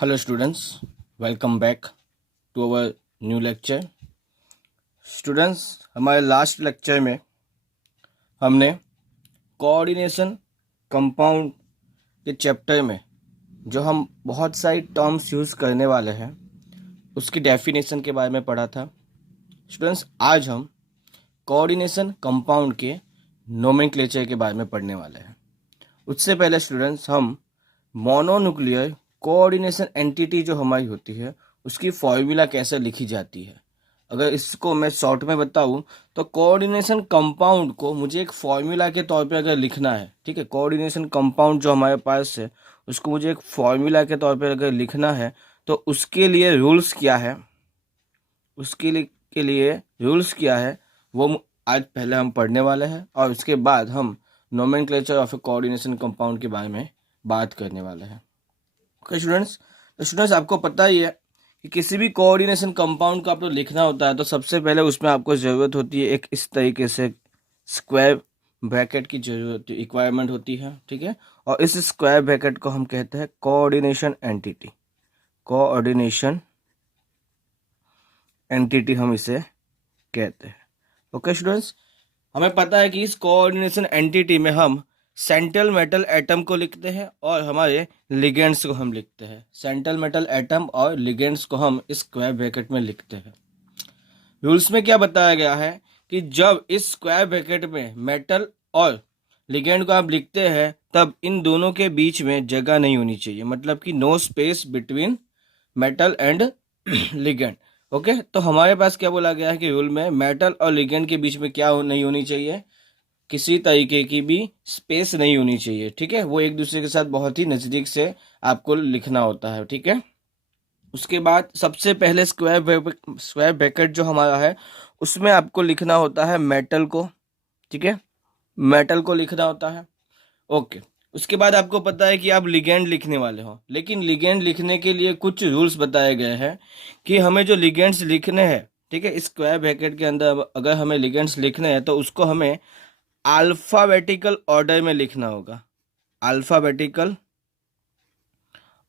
Hello students, welcome back to our new lecture. Students, हमारे last lecture में हमने coordination compound के chapter में जो हम बहुत सारी टर्म्स यूज़ करने वाले हैं उसकी डेफिनेशन के बारे में पढ़ा था. स्टूडेंट्स, आज हम कोऑर्डिनेशन कंपाउंड के नोमेनक्लेचर के बारे में पढ़ने वाले हैं. उससे पहले स्टूडेंट्स हम मोनोन्यूक्लियर कोऑर्डिनेशन एंटिटी जो हमारी होती है उसकी फॉर्मूला कैसे लिखी जाती है. अगर इसको मैं शॉर्ट में बताऊं तो कोऑर्डिनेशन कंपाउंड को मुझे एक फॉर्मूला के तौर पे अगर लिखना है, ठीक है, कोऑर्डिनेशन कंपाउंड जो हमारे पास है उसको मुझे एक फॉर्मूला के तौर पे अगर लिखना है तो उसके लिए रूल्स क्या है, के लिए रूल्स क्या है वो आज पहले हम पढ़ने वाले हैं और उसके बाद हम nomenclature of A coordination compound के बारे में बात करने वाले हैं. ओके स्टूडेंट्स, आपको पता ही है कि किसी भी कोऑर्डिनेशन कंपाउंड को आपको लिखना होता है तो सबसे पहले उसमें आपको ज़रूरत होती है एक इस तरीके से स्क्वायर ब्रैकेट की जरूरत रिक्वायरमेंट होती है, ठीक है. और इस स्क्वायर ब्रैकेट को हम कहते हैं कोऑर्डिनेशन एंटिटी. कोऑर्डिनेशन एंटिटी हम इसे कहते हैं. ओके स्टूडेंट्स, हमें पता है कि इस कोऑर्डिनेशन एंटिटी में हम सेंट्रल मेटल एटम को लिखते हैं और हमारे लिगेंड्स को हम लिखते हैं. सेंट्रल मेटल एटम और लिगेंड्स को हम इस स्क्वायर ब्रैकेट में लिखते हैं. रूल्स में क्या बताया गया है कि जब इस स्क्वायर ब्रैकेट में मेटल और लिगेंड को आप लिखते हैं तब इन दोनों के बीच में जगह नहीं होनी चाहिए, मतलब कि no space between metal and ligand. Okay, तो हमारे पास क्या बोला गया है कि रूल में मेटल और लिगेंड के बीच में क्या नहीं होनी चाहिए, किसी तरीके की भी स्पेस नहीं होनी चाहिए, ठीक है. वो एक दूसरे के साथ बहुत ही नज़दीक से आपको लिखना होता है, ठीक है. उसके बाद सबसे पहले स्क्वायर ब्रैकेट जो हमारा है उसमें आपको लिखना होता है मेटल को, ठीक है, मेटल को लिखना होता है. ओके, उसके बाद आपको पता है कि आप लिगेंड लिखने वाले हो, लेकिन लिगेंड लिखने के लिए कुछ रूल्स बताए गए हैं कि हमें जो लिगेंड्स लिखने हैं, ठीक है, स्क्वायर ब्रैकेट के अंदर अगर हमें लिगेंड्स लिखने हैं तो उसको हमें अल्फाबेटिकल ऑर्डर में लिखना होगा. अल्फाबेटिकल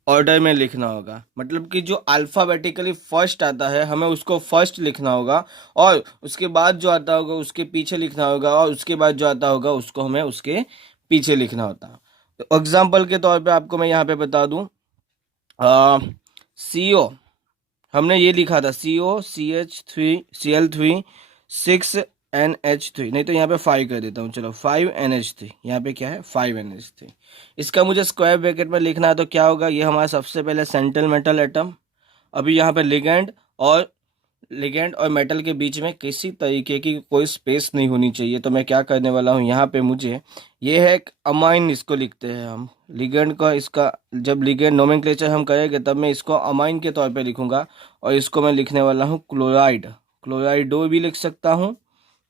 ऑर्डर में लिखना होगा, मतलब कि जो अल्फाबेटिकली फर्स्ट आता है हमें उसको फर्स्ट लिखना होगा और उसके बाद जो आता होगा उसके पीछे लिखना होगा और उसके बाद जो आता होगा उसको हमें उसके पीछे लिखना होता है. तो एग्जाम्पल के तौर पे आपको मैं यहाँ पे बता दूं, CO हमने ये लिखा था COCH3Cl3 6NH3, नहीं तो यहाँ पे 5 कर देता हूँ, चलो 5NH3, यहाँ पे क्या है 5NH3. इसका मुझे स्क्वायर ब्रैकेट में लिखना है तो क्या होगा, ये हमारा सबसे पहले सेंट्रल मेटल एटम. अभी यहाँ पे लिगेंड और मेटल के बीच में किसी तरीके की कोई स्पेस नहीं होनी चाहिए. तो मैं क्या करने वाला हूँ, यहाँ पे मुझे ये है एक अमाइन, इसको लिखते हैं हम लिगेंड का. इसका जब लिगेंड नोमेनक्लेचर हम करेंगे तब मैं इसको अमाइन के तौर पे लिखूंगा और इसको मैं लिखने वाला हूँ क्लोराइड. क्लोराइडो भी लिख सकता हूँ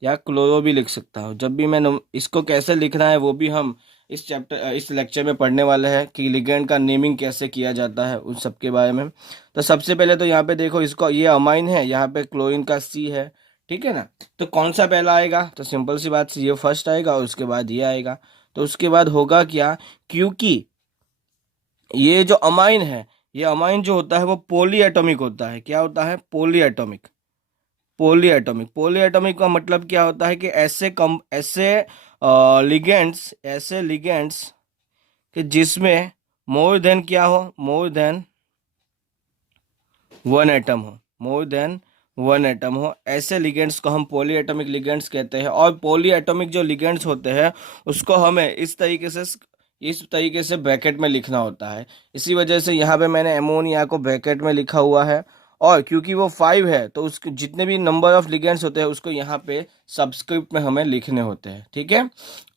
या क्लोरो भी लिख सकता हूँ. जब भी मैं इसको कैसे लिखना है वो भी हम इस लेक्चर में पढ़ने वाले हैं कि लिगेंड का नेमिंग कैसे किया जाता है उन सब के बारे में. तो सबसे पहले तो यहाँ पे देखो, इसको ये अमाइन है, यहाँ पे क्लोरीन का C है, ठीक है ना. तो कौन सा पहला आएगा, तो सिंपल सी बात ये फर्स्ट आएगा और उसके बाद ये आएगा. तो उसके बाद होगा क्या, क्योंकि ये जो अमाइन है, ये अमाइन जो होता है वो पॉली एटॉमिक होता है. क्या होता है, पॉली एटॉमिक. पॉली एटॉमिक का मतलब क्या होता है कि ऐसे लिगेंड्स कि जिसमें मोर देन क्या हो, मोर देन वन एटम हो, ऐसे लिगेंड्स को हम पॉली एटॉमिक लिगेंड्स कहते हैं. और पॉली एटॉमिक जो लिगेंड्स होते हैं उसको हमें इस तरीके से ब्रैकेट में लिखना होता है. इसी वजह से यहाँ पे मैंने एमोनिया को ब्रैकेट में लिखा हुआ है और क्योंकि वो 5 है तो उसके जितने भी नंबर ऑफ लिगेंड्स होते हैं उसको यहाँ पे सबस्क्रिप्ट में हमें लिखने होते हैं, ठीक है.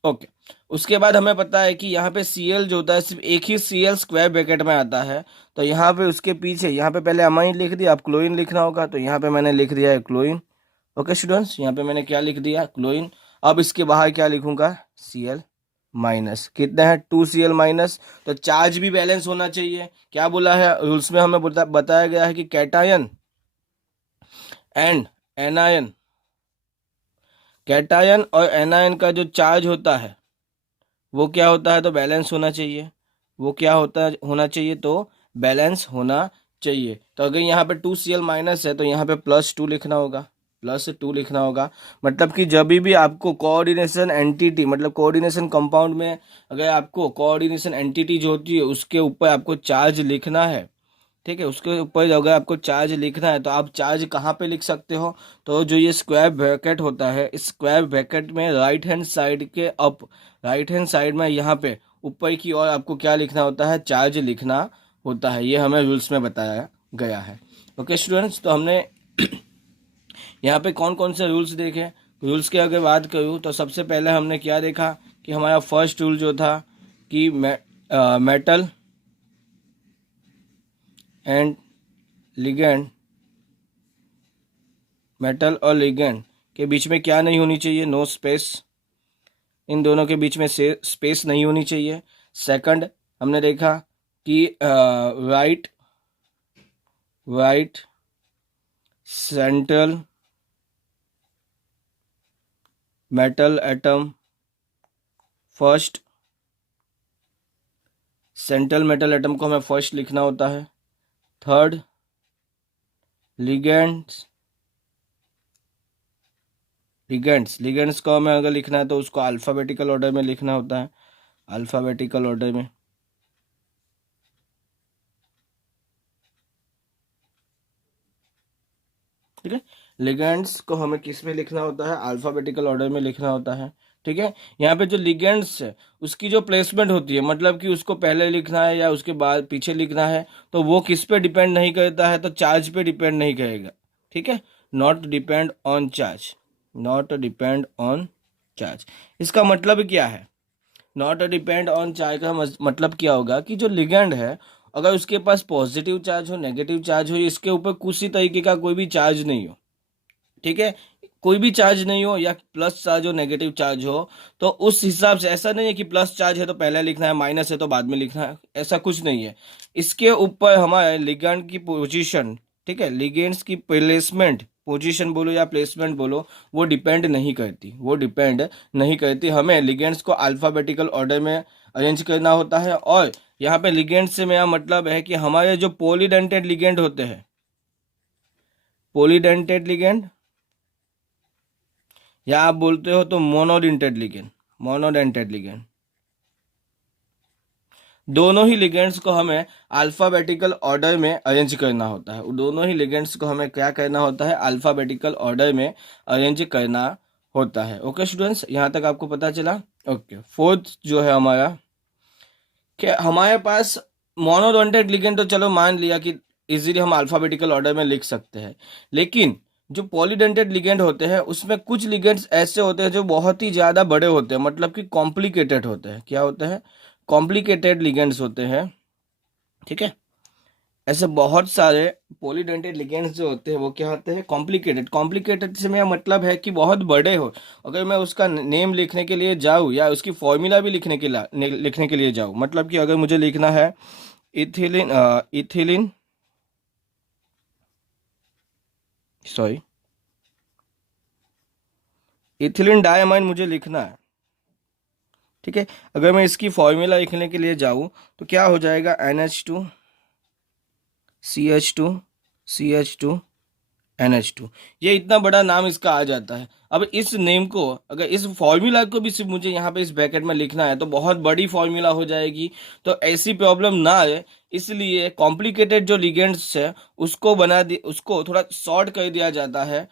ओके, उसके बाद हमें पता है कि यहाँ पे Cl जो होता है सिर्फ एक ही Cl स्क्वायर ब्रैकेट में आता है. तो यहाँ पे उसके पीछे, यहाँ पे पहले अमाइन लिख दिया, अब क्लोरीन लिखना होगा तो यहाँ पे मैंने लिख दिया है क्लोरीन. ओके स्टूडेंट्स, यहाँ पे मैंने क्या लिख दिया, क्लोरीन. अब इसके बाहर क्या लिखूंगा, Cl माइनस. कितना है, 2Cl माइनस. तो चार्ज भी बैलेंस होना चाहिए. क्या बोला है रूल्स में, हमें बताया गया है कि कैटायन एंड एनायन, कैटायन और एनायन का जो चार्ज होता है वो क्या होता है, तो बैलेंस होना चाहिए. वो क्या होना चाहिए, तो बैलेंस होना चाहिए। तो अगर यहाँ पे 2Cl माइनस है तो यहाँ पे +2 लिखना होगा, +2 लिखना होगा। मतलब कि जब भी आपको कोऑर्डिनेशन एंटिटी, मतलब कोऑर्डिनेशन कंपाउंड में अगर आपको कोऑर्डिनेशन एंटिटी जो होती है उसके ऊपर आपको चार्ज लिखना है, ठीक है, उसके ऊपर अगर आपको चार्ज लिखना है तो आप चार्ज कहाँ पे लिख सकते हो, तो जो ये स्क्वायर ब्रैकेट होता है, इस स्क्वायर ब्रैकेट में राइट हैंड साइड के राइट हैंड साइड में यहाँ पे ऊपर की ओर आपको क्या लिखना होता है, चार्ज लिखना होता है। ये हमें रूल्स में बताया गया है। ओके स्टूडेंट्स, तो हमने यहाँ पे कौन कौन से रूल्स देखे। रूल्स की अगर बात करूँ तो सबसे पहले हमने क्या देखा कि हमारा फर्स्ट रूल जो था कि मेटल एंड लिगेंड, मेटल और लिगेंड के बीच में क्या नहीं होनी चाहिए, नो स्पेस। इन दोनों के बीच में से स्पेस नहीं होनी चाहिए। सेकंड हमने देखा कि right central metal atom first, central metal atom को हमें फर्स्ट लिखना होता है। थर्ड लिगेंड्स को हमें अगर लिखना है तो उसको अल्फ़ाबेटिकल ऑर्डर में लिखना होता है, अल्फ़ाबेटिकल ऑर्डर में। ठीक है, लिगेंड्स को हमें किस में लिखना होता है, अल्फ़ाबेटिकल ऑर्डर में लिखना होता है। ठीक है, यहाँ पे जो लिगेंड्स है उसकी जो प्लेसमेंट होती है, मतलब कि उसको पहले लिखना है या उसके बाद पीछे लिखना है, तो वो किस पे डिपेंड नहीं करता है, तो चार्ज पे डिपेंड नहीं करेगा। ठीक है, not depend on charge, not depend on charge. इसका मतलब क्या है, नॉट डिपेंड ऑन चार्ज का मतलब क्या होगा कि जो लिगेंड है अगर उसके पास पॉजिटिव चार्ज हो, नेगेटिव चार्ज हो, इसके ऊपर किसी तरीके का कोई भी चार्ज नहीं हो, ठीक है, कोई भी चार्ज नहीं हो या प्लस चार्ज हो, नेगेटिव चार्ज हो, तो उस हिसाब से ऐसा नहीं है कि प्लस चार्ज है तो पहले लिखना है, माइनस है तो बाद में लिखना है, ऐसा कुछ नहीं है। इसके ऊपर हमारे लिगेंड की पोजीशन, ठीक है, लिगेंड्स की प्लेसमेंट, पोजीशन बोलो या प्लेसमेंट बोलो, वो डिपेंड नहीं करती, वो डिपेंड नहीं करती। हमें लिगेंड्स को अल्फ़ाबेटिकल ऑर्डर में अरेंज करना होता है। और यहाँ पे लिगेंड से मेरा मतलब है कि हमारे जो पॉलीडेंटेड लिगेंड होते हैं, पॉलीडेंटेड लिगेंड, या आप बोलते हो तो मोनोडेंटेड लिगेंड, मोनोडेंटेड लिगेंड, दोनों ही लिगेंड्स को हमें अल्फ़ाबेटिकल ऑर्डर में अरेंज करना होता है। दोनों ही लिगेंड्स को हमें क्या करना होता है, अल्फ़ाबेटिकल ऑर्डर में अरेंज करना होता है। ओके स्टूडेंट्स, यहाँ तक आपको पता चला। ओके, फोर्थ जो है हमारा कि हमारे पास मोनोडेंटेड लिगेंड, तो चलो मान लिया कि इजीली हम अल्फ़ाबेटिकल ऑर्डर में लिख सकते हैं, लेकिन जो पॉलीडेंटेड लिगेंड होते हैं उसमें कुछ लिगेंड्स ऐसे होते हैं जो बहुत ही ज़्यादा बड़े होते हैं, मतलब कि कॉम्प्लिकेटेड होते हैं। क्या होते हैं, कॉम्प्लिकेटेड लिगेंड्स होते हैं। ठीक है, ऐसे बहुत सारे पॉलीडेंटेड लिगेंड्स जो होते हैं वो क्या होते हैं, कॉम्प्लिकेटेड। कॉम्प्लिकेटेड से मेरा मतलब है कि बहुत बड़े हो, अगर मैं उसका नेम लिखने के लिए जाऊँ या उसकी फॉर्मूला भी लिखने के लिए जाऊँ, मतलब कि अगर मुझे लिखना है ethylene, ethylene sorry ethylene diamine मुझे लिखना है, ठीक है, अगर मैं इसकी फॉर्मूला लिखने के लिए जाऊँ तो क्या हो जाएगा, NH2 CH2 CH2 NH2, ये इतना बड़ा नाम इसका आ जाता है। अब इस नेम को, अगर इस फॉर्मूला को भी सिर्फ मुझे यहाँ पे इस ब्रैकेट में लिखना है तो बहुत बड़ी फॉर्मूला हो जाएगी, तो ऐसी प्रॉब्लम ना आए इसलिए कॉम्प्लिकेटेड जो लिगेंड्स है उसको उसको थोड़ा शॉर्ट कर दिया जाता है,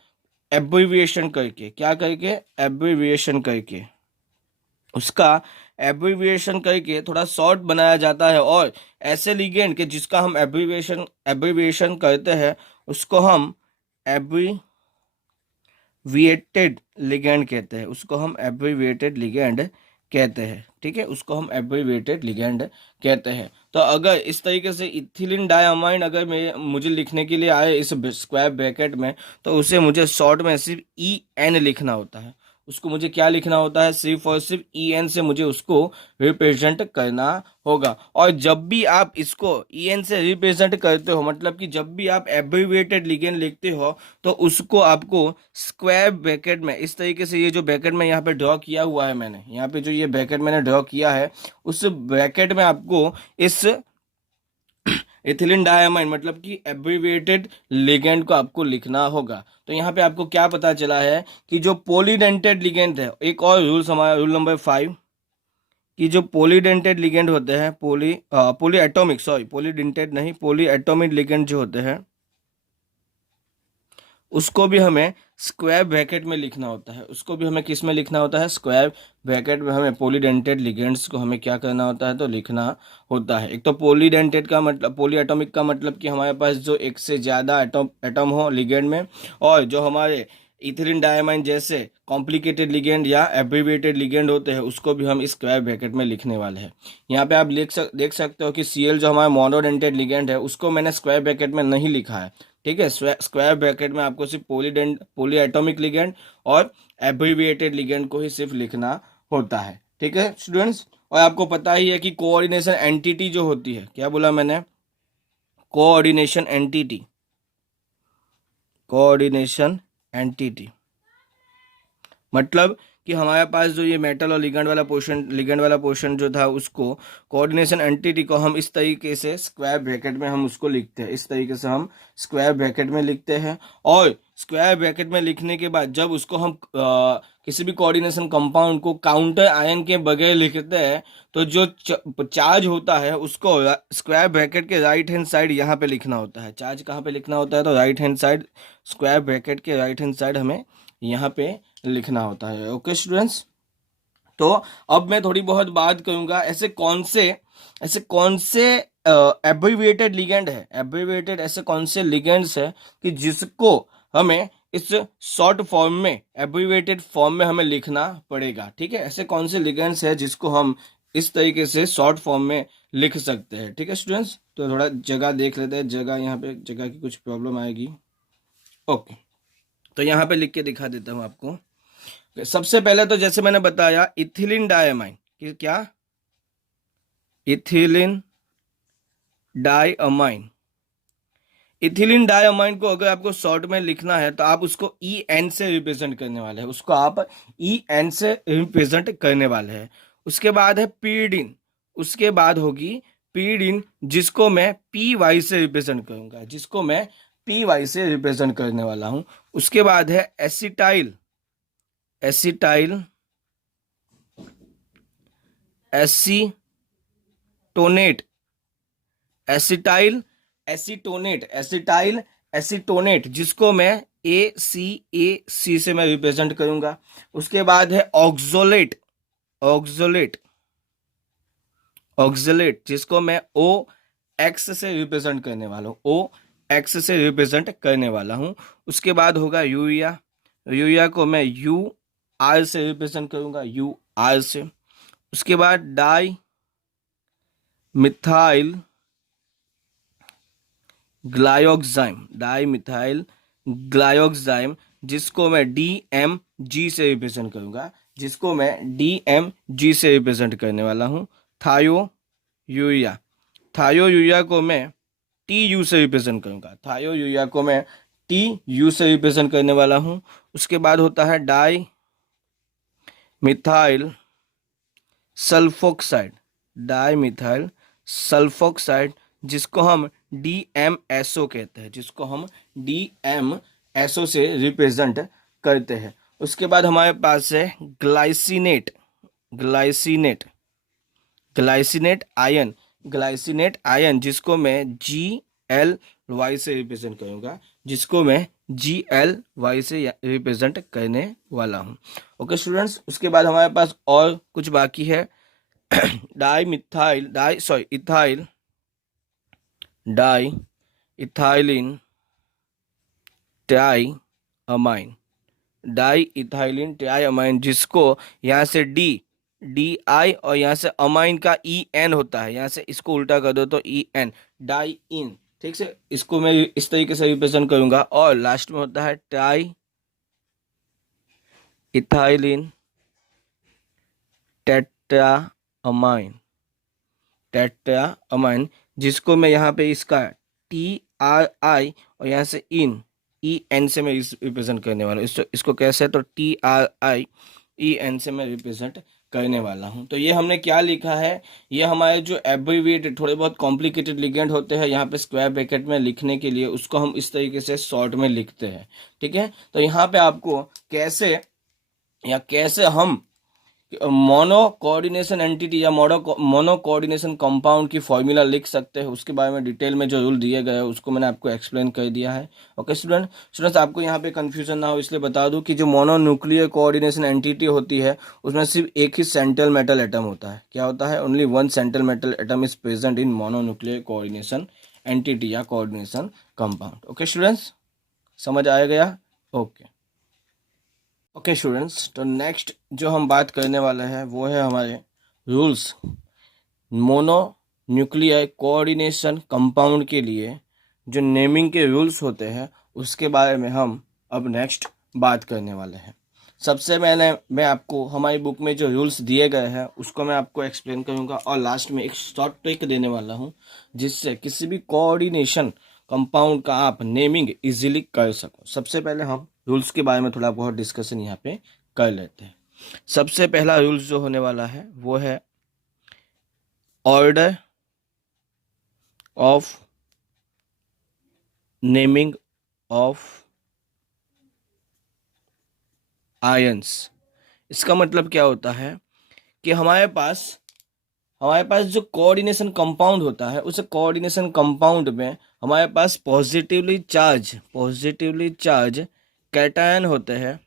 एब्रिविएशन करके। क्या करके, एब्रिविएशन करके, उसका एब्रिविएशन करके थोड़ा शॉर्ट बनाया जाता है। और ऐसे लिगेंड के जिसका हम एब्रिविएशन करते हैं उसको हम एब्रीविएटेड लिगेंड कहते हैं, उसको हम एब्रीविएटेड लिगेंड कहते हैं। ठीक है, उसको हम एब्रीविएटेड लिगेंड कहते हैं। तो अगर इस तरीके से इथिलीन डायमाइन अगर मुझे लिखने के लिए आए इस स्क्वायर ब्रैकेट में, तो उसे मुझे शॉर्ट में सिर्फ EN लिखना होता है। उसको मुझे क्या लिखना होता है, सिर्फ और सिर्फ EN से मुझे उसको रिप्रेजेंट करना होगा। और जब भी आप इसको EN से रिप्रेजेंट करते हो, मतलब कि जब भी आप एब्रिविएटेड लिगेंड लिखते हो, तो उसको आपको स्क्वायर ब्रैकेट में इस तरीके से, ये जो ब्रैकेट में यहाँ पे ड्रॉ किया हुआ है मैंने, यहाँ पे जो ये ब्रैकेट मैंने ड्रॉ किया है, उस ब्रैकेट में आपको इस इथिलीन डायमाइन मतलब कि एब्रिविएटेड लिगेंड को आपको लिखना होगा। तो यहाँ पे आपको क्या पता चला है कि जो पॉलीडेंटेड लिगेंड है, एक और रूल्स हमारा रूल नंबर 5, कि जो पॉलीडेंटेड लिगेंड होते हैं, पॉली एटॉमिक, सॉरी पॉलीडेंटेड नहीं, पॉली एटॉमिक लिगेंड जो होते हैं उसको भी हमें स्क्वायर ब्रैकेट में लिखना होता है। उसको भी हमें किस में लिखना होता है? स्क्वायर ब्रैकेट में हमें पॉलीडेंटेड लिगेंड्स को हमें क्या करना होता है? तो लिखना होता है। एक तो पॉलीडेंटेड का मतलब, पॉली एटॉमिक का मतलब कि हमारे पास जो एक से ज़्यादा एटम हो लिगेंड में, और जो हमारे इथिलीन डायमाइन जैसे कॉम्प्लिकेटेड लिगेंड या एब्रिविएटेड लिगेंड होते हैं उसको भी हम स्क्वायर ब्रैकेट में लिखने वाले हैं। यहाँ पे आप देख सकते हो कि Cl जो हमारा मोनोडेंटेड लिगेंड है उसको मैंने स्क्वायर ब्रैकेट में नहीं लिखा है। ठीक है, स्क्वायर ब्रैकेट में आपको सिर्फ पॉली एटॉमिक लिगेंड और एब्रिविएटेड लिगेंड को ही सिर्फ लिखना होता है। ठीक है स्टूडेंट्स, और आपको पता ही है कि कोऑर्डिनेशन एंटिटी जो होती है, क्या बोला मैंने? कोऑर्डिनेशन एंटिटी, कोऑर्डिनेशन एंटिटी मतलब कि हमारे पास जो ये मेटल और लिगेंड वाला पोर्शन जो था, उसको कोऑर्डिनेशन एंटिटी को हम इस तरीके से स्क्वायर ब्रैकेट में हम उसको लिखते हैं। इस तरीके से हम स्क्वायर ब्रैकेट में लिखते हैं, और स्क्वायर ब्रैकेट में लिखने के बाद जब उसको हम किसी भी कोऑर्डिनेशन कंपाउंड को काउंटर आयन के बगैर लिखते हैं तो जो चार्ज होता है उसको स्क्वायर ब्रैकेट के राइट हैंड साइड यहाँ पे लिखना होता है। चार्ज कहाँ पे लिखना होता है? तो right hand side, square bracket के राइट हैंड साइड हमें यहाँ पे लिखना होता है। ओके स्टूडेंट्स, तो अब मैं थोड़ी बहुत बात करूंगा ऐसे कौन से एब्रिविएटेड लिगेंड है, एब्रिविएटेड ऐसे कौन से लिगेंड्स है कि जिसको हमें इस शॉर्ट फॉर्म में, एब्रिविएटेड फॉर्म में हमें लिखना पड़ेगा। ठीक है, ऐसे कौन से लिगेंड्स है जिसको हम इस तरीके से शॉर्ट फॉर्म में लिख सकते हैं। ठीक है स्टूडेंट्स, तो थोड़ा जगह देख लेते हैं, जगह यहाँ पे जगह की कुछ प्रॉब्लम आएगी। ओके, तो यहाँ पे लिख के दिखा देता हूँ आपको। सबसे पहले तो जैसे मैंने बताया इथिलीन डायमाइन, कि क्या? Ethylene diamine. इथिलीन डायमाइन को अगर आपको शॉर्ट में लिखना है तो आप उसको EN से रिप्रेजेंट करने वाले हैं, उसको आप EN से रिप्रेजेंट करने वाले हैं। उसके बाद है पीरिडिन, उसके बाद होगी पीरिडिन जिसको मैं PY से रिप्रेजेंट करूंगा, जिसको मैं PY से रिप्रेजेंट करने वाला हूं। उसके बाद है एसिटाइल, एसिटाइल एसीटोनेट, एसिटाइल एसीटोनेट जिसको मैं ACAC से मैं रिप्रेजेंट करूंगा। उसके बाद है ऑक्सोलेट, ऑक्सोलेट जिसको मैं OX से रिप्रेजेंट करने वाला हूँ, OX से रिप्रेजेंट करने वाला हूँ। उसके बाद होगा यूरिया, यूरिया को मैं UR से रिप्रेजेंट करूंगा, UR से। उसके बाद डाई मिथाइल ग्लायोक्साइम जिसको मैं DMG से रिप्रेजेंट करूंगा, जिसको मैं DMG से रिप्रेजेंट करने वाला हूं। थायो यूरिया को मैं TU से रिप्रेजेंट करूंगा, थायो यूरिया को मैं TU से रिप्रेजेंट करने वाला हूं। उसके बाद होता है डाई मिथाइल सल्फोक्साइड जिसको हम DMSO कहते हैं, जिसको हम DMSO से रिप्रेजेंट करते हैं। उसके बाद हमारे पास है ग्लाइसिनेट आयन जिसको मैं GLY से रिप्रेजेंट करूंगा, जिसको मैं GLY से रिप्रेजेंट करने वाला हूं। ओके स्टूडेंट्स, उसके बाद हमारे पास और कुछ बाकी है। इथाइलिन ट्राइअमाइन जिसको यहाँ से DI और यहाँ से अमाइन का EN होता है, यहाँ से इसको उल्टा कर दो तो EN, डाई इन। ठीक से, इसको मैं इस तरीके से रिप्रेजेंट करूंगा। और लास्ट में होता है ट्राई इथाइलिन टेट्राअमाइन जिसको मैं यहाँ पे इसका TRI और यहाँ से EN से मैं रिप्रेजेंट करने वाला हूँ। इसको कैसे? तो TRI EN से मैं रिप्रेजेंट करने वाला हूं। तो ये हमने क्या लिखा है, ये हमारे जो एब्रीविएटेड थोड़े बहुत कॉम्प्लिकेटेड लिगेंड होते हैं यहाँ पे स्क्वायर ब्रैकेट में लिखने के लिए, उसको हम इस तरीके से शॉर्ट में लिखते हैं। ठीक है, तो यहाँ पे आपको कैसे हम मोनो कोऑर्डिनेशन एंटिटी या मोनो कोऑर्डिनेशन कंपाउंड की फॉर्मूला लिख सकते हैं, उसके बारे में डिटेल में जो रूल दिए गए हैं उसको मैंने आपको एक्सप्लेन कर दिया है। ओके स्टूडेंट्स, आपको यहाँ पे कंफ्यूजन ना हो इसलिए बता दूं कि जो मोनो न्यूक्लियर कोऑर्डिनेशन एंटिटी होती है उसमें सिर्फ एक ही सेंट्रल मेटल एटम होता है। क्या होता है? Only one central metal atom is present in mono nuclear coordination entity या कोऑर्डिनेशन कंपाउंड। ओके स्टूडेंट्स, समझ आया गया? ओके स्टूडेंट्स, तो नेक्स्ट जो हम बात करने वाले हैं वो है हमारे rules mono nuclear coordination compound के लिए जो नेमिंग के रूल्स होते हैं उसके बारे में हम अब नेक्स्ट बात करने वाले हैं। सबसे पहले मैं आपको हमारी बुक में जो रूल्स दिए गए हैं उसको मैं आपको एक्सप्लेन करूंगा और लास्ट में एक शॉर्ट ट्रिक देने वाला हूं जिससे किसी भी कोऑर्डिनेशन कंपाउंड का आप नेमिंग इजीली कर सको। सबसे पहले हम रूल्स के बारे में थोड़ा बहुत डिस्कशन यहाँ पे कर लेते हैं। सबसे पहला रूल्स जो होने वाला है वो है order of naming of ions. इसका मतलब क्या होता है कि हमारे पास जो कोऑर्डिनेशन कंपाउंड होता है उस कोऑर्डिनेशन कंपाउंड में हमारे पास पॉजिटिवली चार्ज कैटायन होते हैं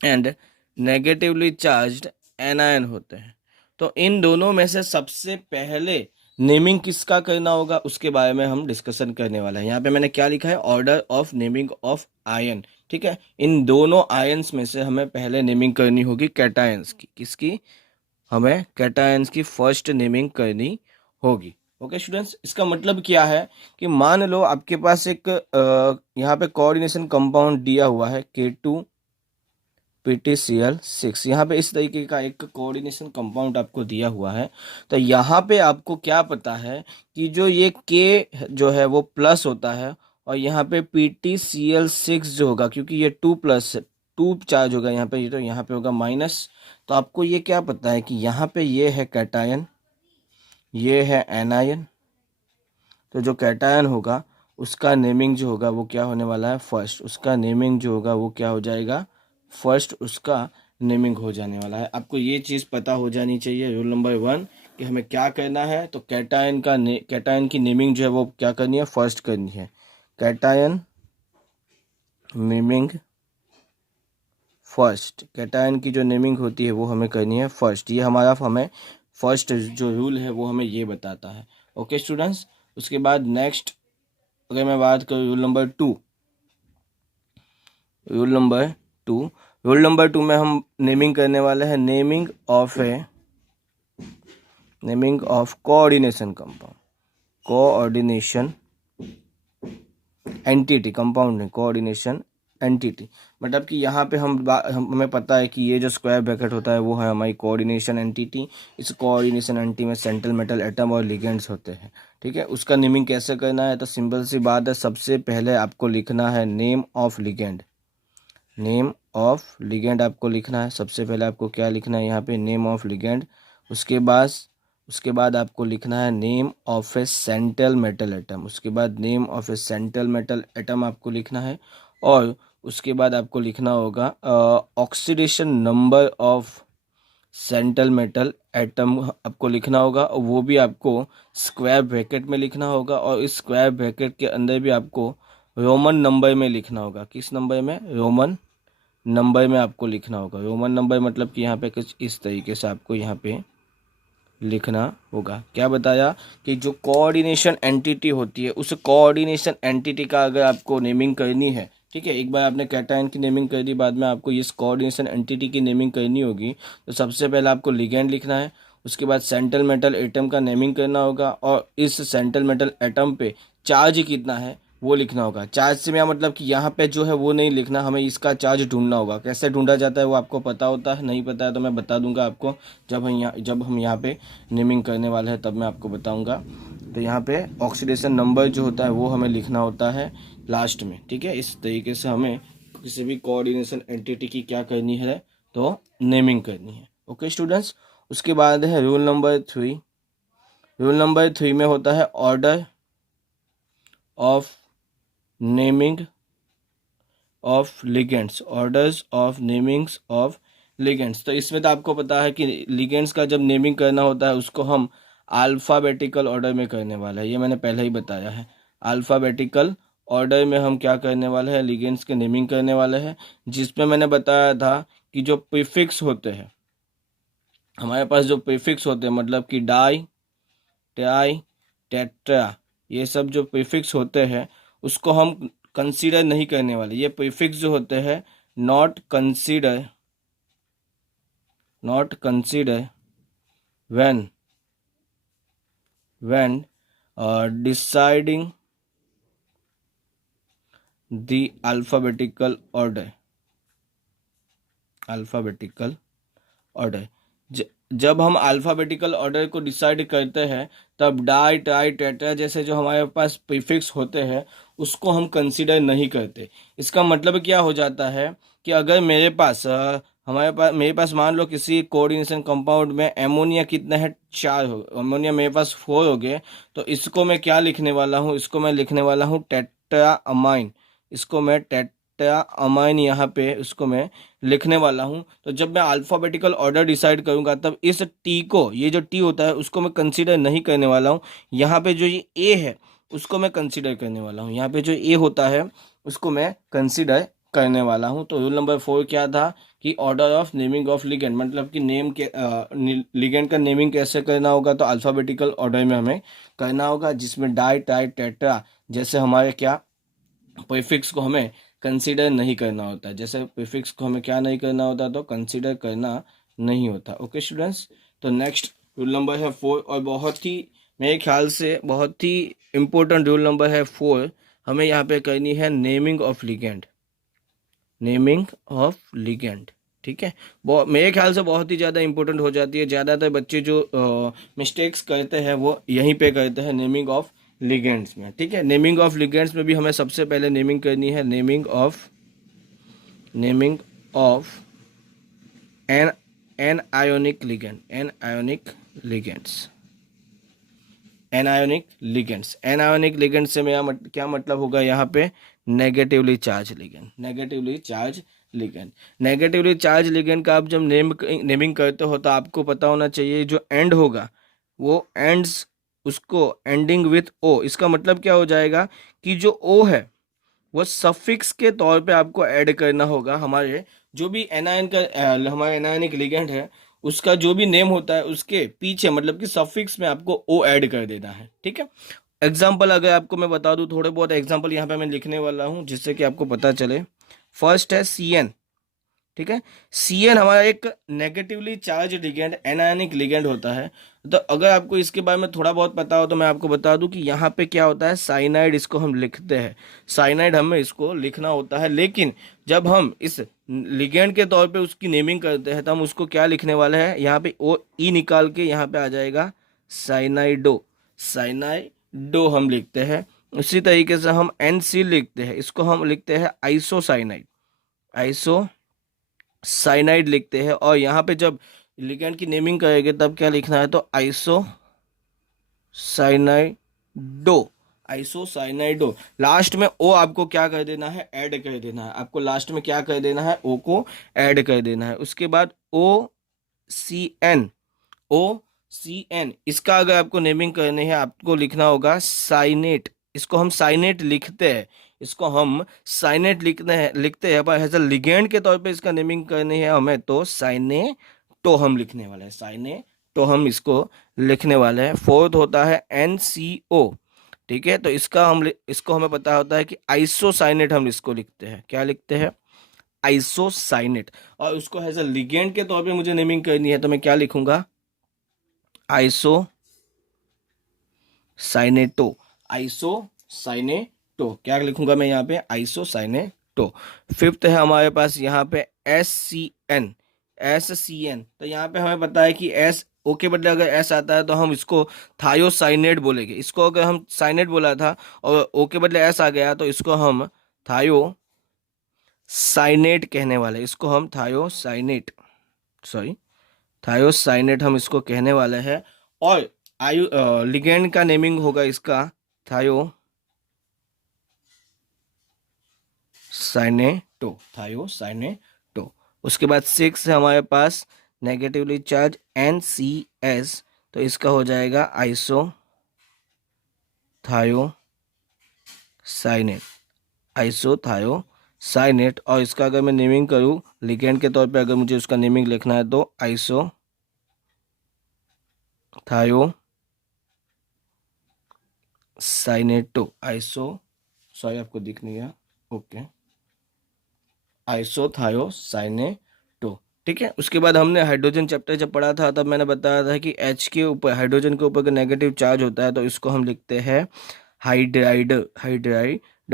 एंड नेगेटिवली चार्ज्ड एनायन होते हैं। तो इन दोनों में से सबसे पहले नेमिंग किसका करना होगा उसके बारे में हम डिस्कशन करने वाला है। यहाँ पे मैंने क्या लिखा है, order of naming of ion. ठीक है, इन दोनों आयंस में से हमें पहले नेमिंग करनी होगी कैटायंस की। किसकी? हमें कैटायंस की फर्स्ट नेमिंग करनी होगी। ओके स्टूडेंट्स, इसका मतलब क्या है कि मान लो आपके पास एक यहाँ पे कोऑर्डिनेशन कंपाउंड दिया हुआ है K2PtCl6। यहाँ पे इस तरीके का एक कोऑर्डिनेशन कंपाउंड आपको दिया हुआ है। तो यहाँ पे आपको क्या पता है कि जो ये K जो है वो प्लस होता है और यहाँ पे PtCl6 जो होगा, क्योंकि ये 2 चार्ज होगा यहाँ पे, ये तो यहाँ पे होगा माइनस। तो आपको ये क्या पता है कि यहाँ पे ये है कैटायन, ये है एनायन। तो जो कैटायन होगा उसका नेमिंग जो होगा वो क्या होने वाला है, फर्स्ट। उसका नेमिंग जो होगा वो क्या हो जाएगा, फर्स्ट उसका नेमिंग हो जाने वाला है। आपको ये चीज़ पता हो जानी चाहिए, रूल नंबर 1, कि हमें क्या करना है। तो कैटायन की नेमिंग जो है वो क्या करनी है, फर्स्ट करनी है। कैटायन नेमिंग फर्स्ट, कैटायन की जो नेमिंग होती है वो हमें करनी है फर्स्ट। ये हमें फर्स्ट जो रूल है वो हमें ये बताता है। ओके स्टूडेंट्स, उसके बाद नेक्स्ट अगर मैं बात करूँ रूल नंबर 2, रूल नंबर 2 में हम नेमिंग करने वाले हैं naming of coordination compound, coordination entity, compound है कोऑर्डिनेशन एंटिटी। मतलब कि यहाँ पे हमें पता है कि ये जो स्क्वायर ब्रैकेट होता है वो है हमारी कोऑर्डिनेशन एंटिटी। इस कोऑर्डिनेशन एंटिटी में सेंट्रल मेटल एटम और लिगेंड्स होते हैं। ठीक है, उसका नेमिंग कैसे करना है, तो सिंपल सी बात है, सबसे पहले आपको लिखना है नेम ऑफ लिगेंड। आपको लिखना है। सबसे पहले आपको क्या लिखना है यहाँ पे, नेम ऑफ लिगेंड। उसके बाद आपको लिखना है name of A central metal atom. उसके बाद name of A central metal atom आपको लिखना है। और उसके बाद आपको लिखना होगा oxidation number of central metal atom आपको लिखना होगा, और वो भी आपको स्क्वायर ब्रैकेट में लिखना होगा। और इस स्क्वायर ब्रैकेट के अंदर भी आपको रोमन नंबर में लिखना होगा। किस नंबर में? रोमन नंबर में आपको लिखना होगा। रोमन नंबर मतलब कि यहाँ पे कुछ इस तरीके से आपको यहाँ पे लिखना होगा। क्या बताया कि जो कोऑर्डिनेशन एंटिटी होती है उस कोऑर्डिनेशन एंटिटी का अगर आपको नेमिंग करनी है, ठीक है, एक बार आपने कैटायन की नेमिंग कर दी, बाद में आपको इस कोऑर्डिनेशन एंटिटी की नेमिंग करनी होगी। तो सबसे पहले आपको लिगेंड लिखना है, उसके बाद सेंट्रल मेटल एटम का नेमिंग करना होगा, और इस सेंट्रल मेटल एटम पे चार्ज कितना है वो लिखना होगा। चार्ज से मेरा मतलब कि यहाँ पे जो है वो नहीं लिखना, हमें इसका चार्ज ढूंढना होगा। कैसे ढूंढा जाता है वो आपको पता होता है, नहीं पता है तो मैं बता दूंगा आपको जब हम यहाँ पे नेमिंग करने वाले हैं तब मैं आपको बताऊंगा। तो यहाँ पे ऑक्सीडेशन नंबर जो होता है वो हमें लिखना होता है लास्ट में। ठीक है, इस तरीके से हमें किसी भी कोऑर्डिनेशन एंटिटी की क्या करनी है, तो नेमिंग करनी है। ओके स्टूडेंट्स, उसके बाद है रूल नंबर 3। रूल नंबर 3 में होता है order of naming of ligands, orders of namings of ligands. तो इसमें तो आपको पता है कि लिगेंड्स का जब नेमिंग करना होता है उसको हम अल्फ़ाबेटिकल ऑर्डर में करने वाला है, ये मैंने पहले ही बताया है। अल्फ़ाबेटिकल ऑर्डर में हम क्या करने वाले हैं, लिगेंड्स के नेमिंग करने वाले हैं, जिसमें मैंने बताया था कि जो प्रीफिक्स होते हैं हमारे पास, जो प्रीफिक्स होते हैं मतलब कि डाई, ट्राई, टेट्रा, ये सब जो प्रीफिक्स होते हैं उसको हम कंसीडर नहीं करने वाले। ये प्रीफिक्स जो होते हैं not consider, not consider when when deciding the alphabetical order, alphabetical order. जब हम अल्फ़ाबेटिकल ऑर्डर को डिसाइड करते हैं तब डाई, ट्राई, टेट्रा जैसे जो हमारे पास प्रीफिक्स होते हैं उसको हम कंसीडर नहीं करते। इसका मतलब क्या हो जाता है कि अगर मेरे पास मेरे पास मान लो किसी कोऑर्डिनेशन कंपाउंड में एमोनिया कितने हैं, 4 हो, अमोनिया मेरे पास 4 हो गए, तो इसको मैं क्या लिखने वाला हूँ, इसको मैं लिखने वाला हूँ टेट्रा अमाइन। इसको मैं टेट्रा अमाइन यहाँ पे उसको मैं लिखने वाला हूँ। तो जब मैं अल्फ़ाबेटिकल ऑर्डर डिसाइड करूँगा तब इस टी को, ये जो टी होता है उसको मैं कंसीडर नहीं करने वाला हूँ। यहाँ पे जो ये ए है उसको मैं कंसीडर करने वाला हूँ, यहाँ पे जो ए होता है उसको मैं कंसीडर करने वाला हूँ। तो रूल नंबर 4 क्या था कि order of naming of ligand, मतलब कि नेम के लिगेंड का नेमिंग कैसे करना होगा, तो अल्फ़ाबेटिकल ऑर्डर में हमें करना होगा, जिसमें डाई, ट्राई, टेट्रा जैसे हमारे क्या प्रीफिक्स को हमें कंसीडर नहीं करना होता है। जैसे प्रीफिक्स को हमें क्या नहीं करना होता, तो कंसीडर करना नहीं होता। ओके स्टूडेंट्स, तो नेक्स्ट रूल नंबर है 4, और बहुत ही मेरे ख्याल से बहुत ही इम्पोर्टेंट रूल नंबर है 4। हमें यहाँ पे करनी है naming of ligand, naming of ligand. ठीक है, मेरे ख्याल से बहुत ही ज़्यादा इंपॉर्टेंट हो जाती है। ज़्यादातर बच्चे जो मिस्टेक्स करते हैं वो यहीं पे करते हैं, नेमिंग ऑफ लिगेंड्स में। ठीक है, नेमिंग ऑफ लिगेंड्स में भी हमें सबसे पहले नेमिंग करनी है, naming of anionic ligand, anionic ligands, anionic ligands. Anionic ligand से मेरा क्या मतलब होगा, यहाँ पे negatively charge ligand, negatively charge ligand. Negatively charge ligand का आप जब नेमिंग करते हो तो आपको पता होना चाहिए जो एंड होगा वो एंड्स, उसको एंडिंग विथ ओ। इसका मतलब क्या हो जाएगा कि जो ओ है वो सफिक्स के तौर पे आपको ऐड करना होगा। हमारे जो भी एनायन का हमारा एनायनिक लिगेंड है उसका जो भी नेम होता है उसके पीछे मतलब कि सफिक्स में आपको ओ ऐड कर देना है। ठीक है, एग्जाम्पल अगर आपको मैं बता दूं, थोड़े बहुत एग्जाम्पल यहाँ पे मैं लिखने वाला हूँ जिससे कि आपको पता चले। फर्स्ट है CN। ठीक है, CN हमारा एक negatively charge ligand, anionic ligand होता है। तो अगर आपको इसके बारे में थोड़ा बहुत पता हो तो मैं आपको बता दूं कि यहाँ पे क्या होता है, साइनाइड इसको हम लिखते हैं, साइनाइड हमें इसको लिखना होता है। लेकिन जब हम इस लिगेंड के तौर पे उसकी नेमिंग करते हैं तो हम उसको क्या लिखने वाले हैं, यहाँ पे ओ ई निकाल के यहाँ पे आ जाएगा साइनाइडो, साइनाइडो हम लिखते हैं। उसी तरीके से हम NC लिखते हैं, इसको हम लिखते हैं आइसोसाइनाइड, आइसो साइनाइड लिखते हैं। और यहाँ पे जब लिगेंड की नेमिंग करेंगे तब क्या लिखना है, तो आइसो साइनाइडो, आइसो साइनाइडो। लास्ट में ओ आपको क्या कर देना है, ऐड कर देना है। आपको लास्ट में क्या कर देना है, ओ को ऐड कर देना है। उसके बाद OCN, OCN इसका अगर आपको नेमिंग करनी है आपको लिखना होगा साइनेट। इसको हम साइनेट लिखते हैं, इसको हम साइनेट लिखते हैं पर एज अ लिगेंड के तौर पे इसका नेमिंग करनी है हमें, तो साइनेटो हम लिखने वाले हैं, साइनेटो हम इसको लिखने वाले हैं। फोर्थ होता है NCO। ठीक है, तो इसको हमें पता होता है कि आइसोसाइनेट हम इसको लिखते हैं, क्या लिखते हैं, आइसोसाइनेट। और उसको एज अ लिगेंड के तौर पे मुझे नेमिंग करनी है तो मैं क्या लिखूंगा, आइसोसाइनेटो, आइसोसाइनेटो क्या लिखूंगा मैं यहाँ पे, आइसोसाइनेटो। फिफ्थ है हमारे पास यहाँ पे SCN, SCN। तो यहाँ पे हमें पता है कि S ओ के बदले अगर S आता है तो हम इसको थायोसाइनेट बोलेंगे। इसको अगर हम साइनेट बोला था और ओ के बदले S आ गया तो इसको हम थायोसाइनेट कहने वाले, इसको हम थायोसाइनेट, सॉरी थायोसाइनेट हम इसको कहने वाले हैं। और लिगेंड का नेमिंग होगा इसका थायोसाइनेटो। उसके बाद 6 है हमारे पास नेगेटिवली चार्ज NCS, तो इसका हो जाएगा आइसोथायोसाइनेट। और इसका अगर मैं नेमिंग करूँ लिगेंड के तौर पे, अगर मुझे उसका नेमिंग लिखना है तो सॉरी आपको दिख नहीं है, ओके, आइसोथायोसाइनेटो। ठीक है। उसके बाद हमने हाइड्रोजन चैप्टर जब पढ़ा था तब मैंने बताया था कि H के ऊपर, हाइड्रोजन के ऊपर का नेगेटिव चार्ज होता है तो इसको हम लिखते हैं हाइड्राइड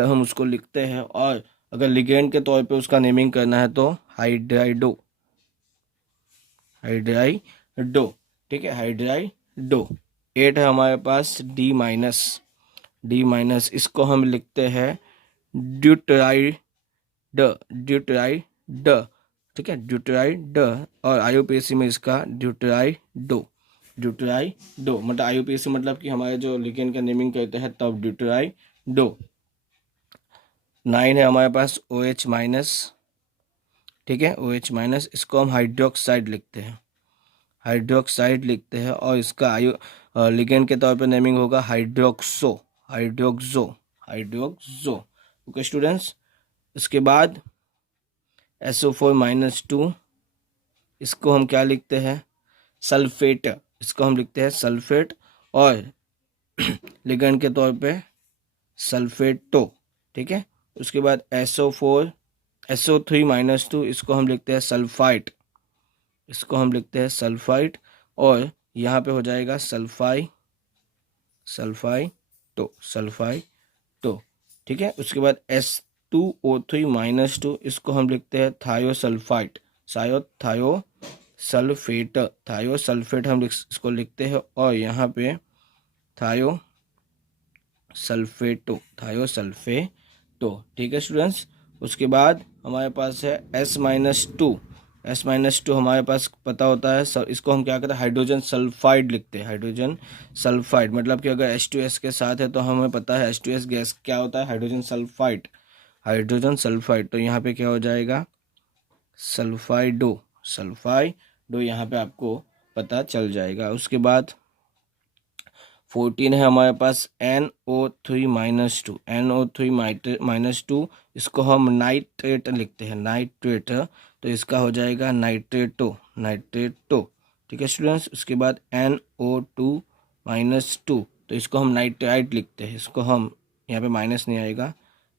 हम उसको लिखते हैं। और अगर लिगेंड के तौर पे उसका नेमिंग करना है तो हाइड्राइडो। ठीक है, हाइड्राइडो। 8 है हमारे पास डी माइनस, इसको हम लिखते हैं ड्यूटराइड। ठीक है, ड्यूटराइड। और IUPAC में इसका ड्यूटराइडो मतलब IUPAC मतलब कि हमारे जो लिगेंड का नेमिंग करते हैं तब ड्यूटराइडो। 9 है हमारे पास OH माइनस। ठीक है, OH माइनस, इसको हम हाइड्रोक्साइड लिखते हैं। और इसका लिगेंड के तौर पे नेमिंग होगा हाइड्रोक्सो। Okay students. उसके बाद SO4 माइनस 2, इसको हम क्या लिखते हैं, सल्फेट। इसको हम लिखते हैं सल्फेट। और लिगेंड के तौर पे सल्फेटो। ठीक है। उसके बाद SO3 माइनस 2, इसको हम लिखते हैं सल्फाइट। और यहाँ पे हो जाएगा सल्फाइटो। ठीक है। उसके बाद S2O3 माइनस 2, इसको हम लिखते हैं थायोसल्फेट हम इसको लिखते हैं। और यहाँ पे थायोसल्फेटो। ठीक है स्टूडेंट्स। उसके बाद हमारे पास है S माइनस 2 हमारे पास पता होता है, इसको हम क्या कहते हैं, हाइड्रोजन सल्फाइड लिखते हैं। मतलब कि अगर H2S के साथ है तो हमें पता है H2S गैस क्या होता है, हाइड्रोजन सल्फाइड। तो यहाँ पे क्या हो जाएगा, सल्फाइडो। यहाँ पे आपको पता चल जाएगा। उसके बाद 14 है हमारे पास NO3 माइनस 2, इसको हम नाइट्रेट लिखते हैं, तो इसका हो जाएगा नाइट्रेटो। ठीक है स्टूडेंट्स। उसके बाद NO2 माइनस 2, तो इसको हम नाइट्राइट लिखते हैं। इसको हम, यहाँ पे माइनस नहीं आएगा,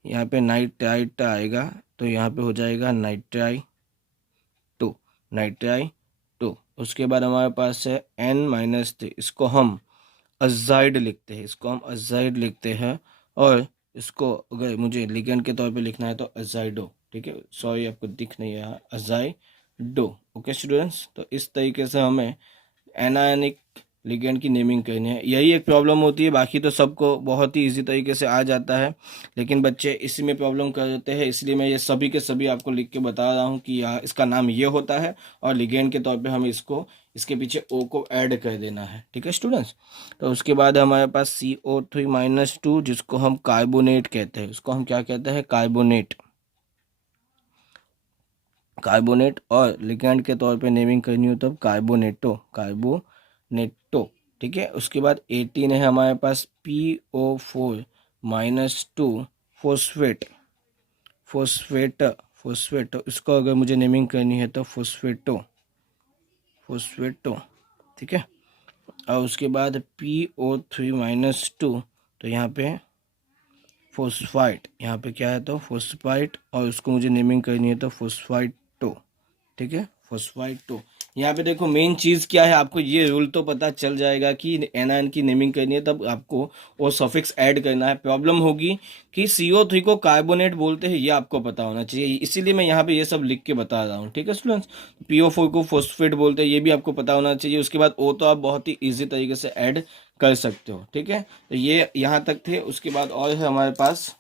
यहाँ पे नाइट्राइट आएगा, तो यहाँ पे हो जाएगा नाइट्राइटो। उसके बाद हमारे पास है N माइनस 3, इसको हम अजाइड लिखते हैं। और इसको अगर मुझे लिगेंड के तौर पे लिखना है तो अजाइडो। ठीक है, सॉरी आपको दिख नहीं है, अजाइडो। Okay students. तो इस तरीके से हमें एनायनिक लिगेंड की नेमिंग करनी है। यही एक प्रॉब्लम होती है, बाकी तो सबको बहुत ही इजी तरीके से आ जाता है, लेकिन बच्चे इसी में प्रॉब्लम कर देते हैं। इसलिए मैं ये सभी के सभी आपको लिख के बता रहा हूँ कि इसका नाम ये होता है और लिगेंड के तौर पे हमें इसके पीछे O को ऐड कर देना है। ठीक है स्टूडेंट्स। तो उसके बाद हमारे पास CO3 माइनस 2, जिसको हम कार्बोनेट कहते हैं। उसको हम क्या कहते हैं, कार्बोनेट। और लिगेंड के तौर पे नेमिंग करनी हो तब कार्बोनेटो। ठीक है। उसके बाद 18 है हमारे पास PO4 माइनस 2 फोस्फेट। इसको अगर मुझे नेमिंग करनी है तो फोस्फेटो। ठीक है। और उसके बाद PO3 माइनस 2, तो यहाँ पे फोस्फाइट, यहाँ पे क्या है तो फोस्फाइट, और उसको मुझे नेमिंग करनी है तो फोस्फाइटो। ठीक है, फोस्फाइटो। यहाँ पे देखो मेन चीज़ क्या है, आपको ये रूल तो पता चल जाएगा कि एनायन की नेमिंग करनी है तब आपको वो सफिक्स ऐड करना है। प्रॉब्लम होगी कि CO3 को कार्बोनेट बोलते हैं, ये आपको पता होना चाहिए, इसीलिए मैं यहाँ पे ये सब लिख के बता रहा हूँ। ठीक है स्टूडेंट्स। PO4 को फोस्फेट बोलते हैं, ये भी आपको पता होना चाहिए। उसके बाद O तो आप बहुत ही ईजी तरीके से ऐड कर सकते हो। ठीक है, तो ये यहाँ तक थे। उसके बाद और है हमारे पास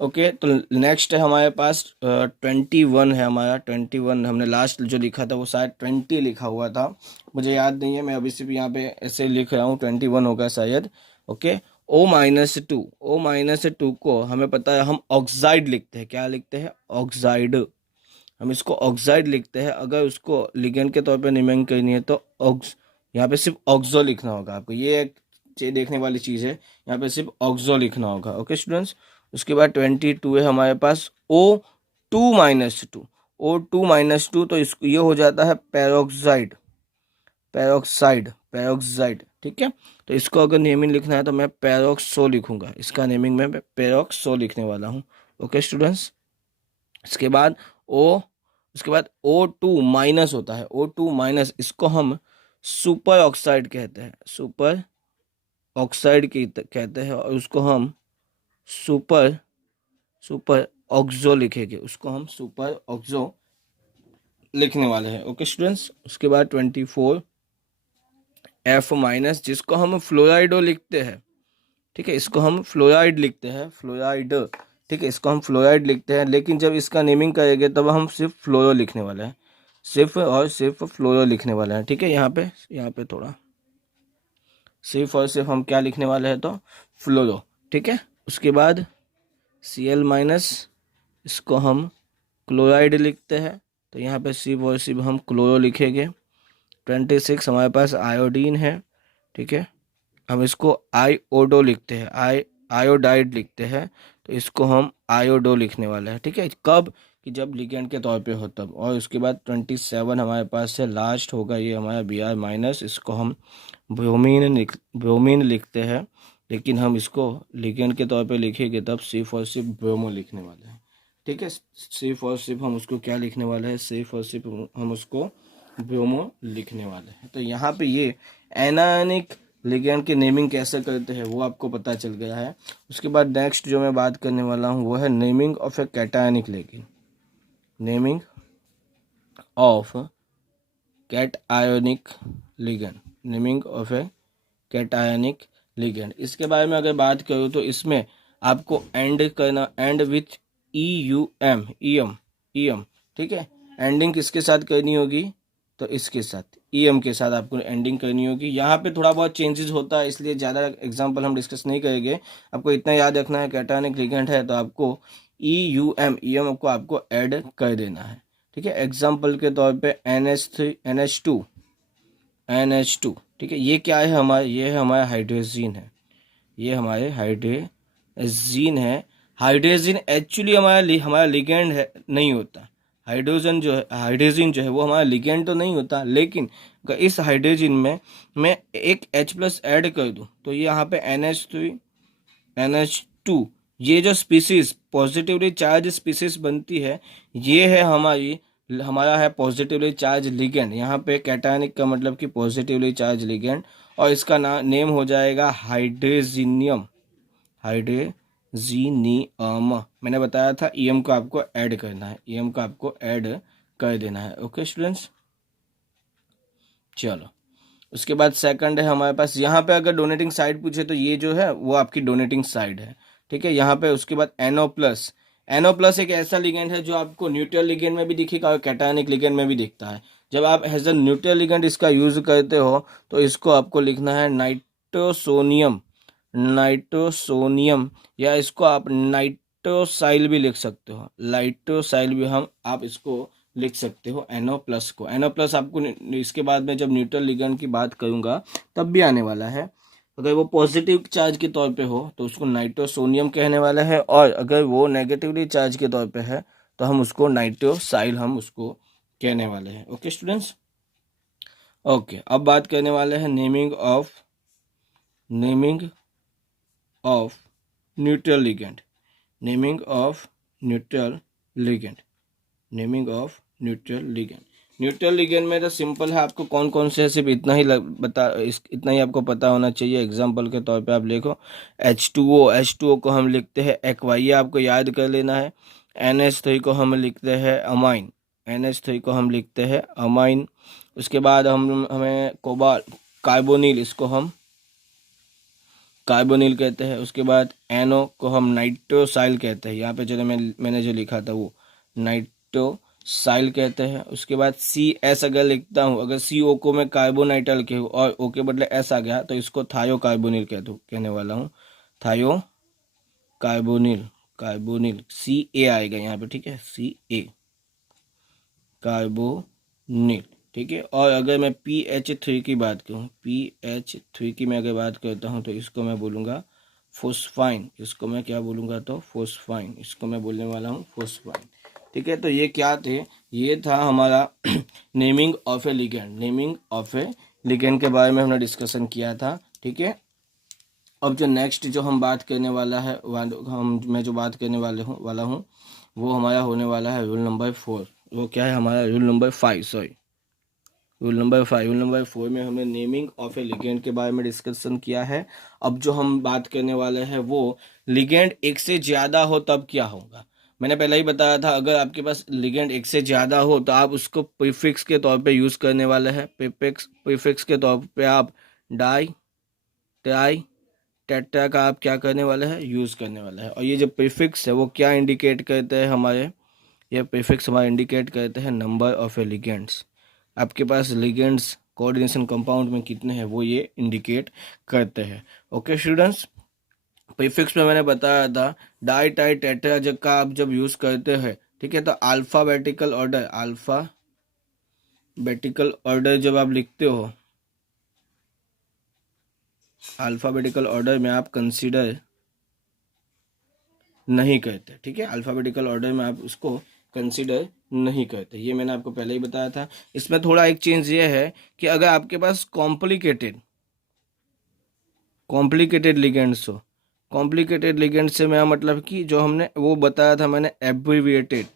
ओके, तो नेक्स्ट है हमारे पास 21 है हमारा। 21 हमने लास्ट जो लिखा था वो शायद 20 लिखा हुआ था, मुझे याद नहीं है, मैं अभी सिर्फ यहाँ पे ऐसे लिख रहा हूँ, 21 होगा शायद। ओके, O-2 को हमें पता है हम ऑक्साइड लिखते हैं। क्या लिखते हैं? ऑक्साइड। हम इसको ऑक्साइड लिखते हैं। अगर उसको लिगेंड के तौर पे नेमिंग करनी है तो ऑक्स, यहाँ पे सिर्फ ऑक्सो लिखना होगा आपको। ये एक देखने वाली चीज़ है, यहाँ पे सिर्फ ऑक्सो लिखना होगा। ओके स्टूडेंट्स, उसके बाद 22 है हमारे पास O2-2। O2-2 तो इसको ये हो जाता है पेरोक्साइड। पेरोक्साइड, ठीक है। तो इसको अगर नेमिंग लिखना है तो मैं पेरोक्सो लिखूंगा, इसका नेमिंग मैं पेरोक्सो लिखने वाला हूँ। ओके स्टूडेंट्स, इसके बाद ओ उसके बाद O2- होता है। O2-, इसको हम सुपर ऑक्साइड कहते हैं। सुपर ऑक्साइड की कहते हैं, और उसको हम सुपर सुपर ऑक्सो लिखेंगे, उसको हम सुपर ऑक्सो लिखने वाले हैं। ओके स्टूडेंट्स, उसके बाद 24 F-, जिसको हम फ्लोराइडो लिखते हैं। ठीक है, इसको हम फ्लोराइड लिखते हैं, फ्लोराइड। ठीक है, इसको हम फ्लोराइड लिखते हैं, लेकिन जब इसका नेमिंग करेंगे तब हम सिर्फ फ्लोरो लिखने वाले हैं, सिर्फ और सिर्फ फ्लोरो लिखने वाले हैं। ठीक है, यहाँ पे थोड़ा सिर्फ और सिर्फ हम क्या लिखने वाले हैं तो फ्लोरो। ठीक है, उसके बाद Cl-, इसको हम क्लोराइड लिखते हैं, तो यहाँ पे सिर्फ और सिर्फ हम क्लोरो लिखेंगे। 26 हमारे पास आयोडीन है। ठीक है, हम इसको आयोडो लिखते हैं, आयोडाइड लिखते हैं, तो इसको हम आयोडो लिखने वाले हैं। ठीक है, कब? कि जब लिगेंड के तौर पे हो तब। और उसके बाद 27 हमारे पास से लास्ट होगा ये हमारा Br-, इसको हम ब्रोमीन लिखते हैं, लेकिन हम इसको लिगेंड के तौर पे लिखेंगे तब सिर्फ और सिर्फ ब्रोमो लिखने वाले हैं। ठीक है, सिर्फ और सिर्फ हम उसको क्या लिखने वाले हैं? सिर्फ और सिर्फ हम उसको ब्रोमो लिखने वाले हैं। तो यहाँ पे ये एनायनिक लिगेंड की नेमिंग कैसे करते हैं वो आपको पता चल गया है। उसके बाद नेक्स्ट जो मैं बात करने वाला हूँ वो है naming of A cationic ligand. Naming of cationic ligand, naming of A cationic ligand. इसके बारे में अगर बात करूँ तो इसमें आपको एंड करना, एंड विथ EUM। ठीक है, एंडिंग किसके साथ करनी होगी? तो इसके साथ, EM के साथ आपको एंडिंग करनी होगी। यहाँ पे थोड़ा बहुत चेंजेस होता है, इसलिए ज़्यादा एग्जांपल हम डिस्कस नहीं करेंगे। आपको इतना याद रखना है, कैटायनिक लिगेंड है तो आपको EUM को आपको ऐड कर देना है। ठीक है, एग्जाम्पल के तौर पे NH2। ठीक है, ये क्या है हमारा? ये है हमारा हाइड्रोजीन है, ये हमारे हाइड्रोजीन है। हाइड्रोजीन एक्चुअली हमारा लिगेंड है, नहीं होता। हाइड्रोजन जो है वो हमारा लिगेंड तो नहीं होता, लेकिन अगर इस हाइड्रोजन में मैं एक H+ ऐड कर दूं तो ये यहाँ पे NH2, ये जो स्पीसीज पॉजिटिवली चार्ज स्पीसीज बनती है, ये है हमारा है पॉजिटिवली चार्ज लिगेंड। यहाँ पे कैटायनिक का मतलब कि पॉजिटिवली चार्ज लिगेंड, और इसका नेम हो जाएगा हाइड्रोजीनियम। मैंने बताया था EM को आपको ऐड करना है, EM को आपको ऐड कर देना है। ओके स्टूडेंट्स, चलो उसके बाद सेकंड है हमारे पास, यहाँ पे अगर डोनेटिंग साइड पूछे तो ये जो है वो आपकी डोनेटिंग साइड है। ठीक है, यहाँ पे उसके बाद NO+ एक ऐसा लिगेंड है जो आपको न्यूट्रल लिगेंड में भी दिखेगा और कैटायनिक लिगेंड में भी दिखता है। जब आप एज अ न्यूट्रल लिगेंड इसका यूज करते हो तो इसको आपको लिखना है नाइट्रोसोनियम, या इसको आप नाइट्रोसाइल भी लिख सकते हो, लाइट्रोसाइल भी आप इसको लिख सकते हो। NO+ को, NO+ आपको इसके बाद में जब न्यूट्रल लिगेंड की बात करूंगा तब भी आने वाला है। अगर वो पॉजिटिव चार्ज के तौर पे हो तो उसको नाइट्रोसोनियम कहने वाला है, और अगर वो नेगेटिवली चार्ज के तौर पे है तो हम उसको नाइट्रोसाइल हम उसको कहने वाले हैं। ओके स्टूडेंट्स, ओके अब बात करने वाले हैं naming of neutral ligand. Naming of neutral ligand neutral ligand में तो सिंपल है, आपको कौन कौन से है सिर्फ इतना ही इतना ही आपको पता होना चाहिए। एग्जांपल के तौर पे आप लिखो H2O को हम लिखते हैं एक्वा, ये आपको याद कर लेना है। NH3 को हम लिखते हैं अमाइन। उसके बाद हमें कार्बोनिल, इसको हम कार्बोनिल कहते हैं। उसके बाद NO को हम नाइट्रोसाइल कहते हैं, यहाँ पे जो मैंने जो लिखा था वो नाइट्रोसाइल कहते हैं। उसके बाद CS अगर लिखता हूँ, अगर CO को मैं कार्बोनाइट्राइल कहूँ और O के बदले S आ गया तो इसको थायोकार्बोनिल कहने वाला हूँ, थायो कार्बोनिल, कार्बोनिल CA आएगा यहाँ पे, ठीक है, CA कार्बोनिल, ठीक है। और अगर मैं PH3 की बात करूँ, PH3 की मैं अगर बात करता हूँ तो इसको मैं बोलूँगा फोस्फाइन, इसको मैं क्या बोलूँगा तो फोस्फाइन, इसको मैं बोलने वाला हूँ फोस्फाइन, ठीक है। तो ये क्या थे, ये था हमारा naming of A ligand, naming of A ligand के बारे में हमने डिस्कशन किया था, ठीक है। अब जो नेक्स्ट जो हम बात करने वाला है, मैं जो बात करने वाला हूँ वो हमारा होने वाला है रूल नंबर 4। वो क्या है हमारा, rule number 5, sorry rule number 5। Rule number 4 में हमने नेमिंग ऑफ ए लिगेंड के बारे में डिस्कशन किया है। अब जो हम बात करने वाले हैं वो लिगेंड एक से ज़्यादा हो तब क्या होगा। मैंने पहले ही बताया था, अगर आपके पास लिगेंड एक से ज़्यादा हो तो आप उसको प्रीफिक्स के तौर पे यूज़ करने वाले हैं। प्रीफिक्स के तौर पे आप डाई, ट्राई, टेट्रा का आप क्या करने वाले हैं, यूज़ करने वाले हैं। और ये जो प्रीफिक्स है वो क्या इंडिकेट करते हैं हमारे, ये प्रीफिक्स हमारे इंडिकेट करते हैं नंबर ऑफ ए लिगेंड्स। आपके पास लिगेंड्स कोऑर्डिनेशन कंपाउंड में कितने हैं वो ये इंडिकेट करते हैं। ओके स्टूडेंट्स, प्रीफिक्स में मैंने बताया था डाई, टाई, टेट्रा जब का आप जब यूज़ करते हैं, ठीक है, तो अल्फ़ाबेटिकल ऑर्डर जब आप लिखते हो, अल्फ़ाबेटिकल ऑर्डर में आप कंसीडर नहीं करते, ठीक है, अल्फ़ाबेटिकल ऑर्डर में आप उसको कंसीडर नहीं करते, ये मैंने आपको पहले ही बताया था। इसमें थोड़ा एक चेंज ये है कि अगर आपके पास कॉम्प्लिकेटेड लिगेंड्स हो, कॉम्प्लिकेटेड लिगेंड से मेरा मतलब कि जो हमने वो बताया था मैंने एब्रीविएटेड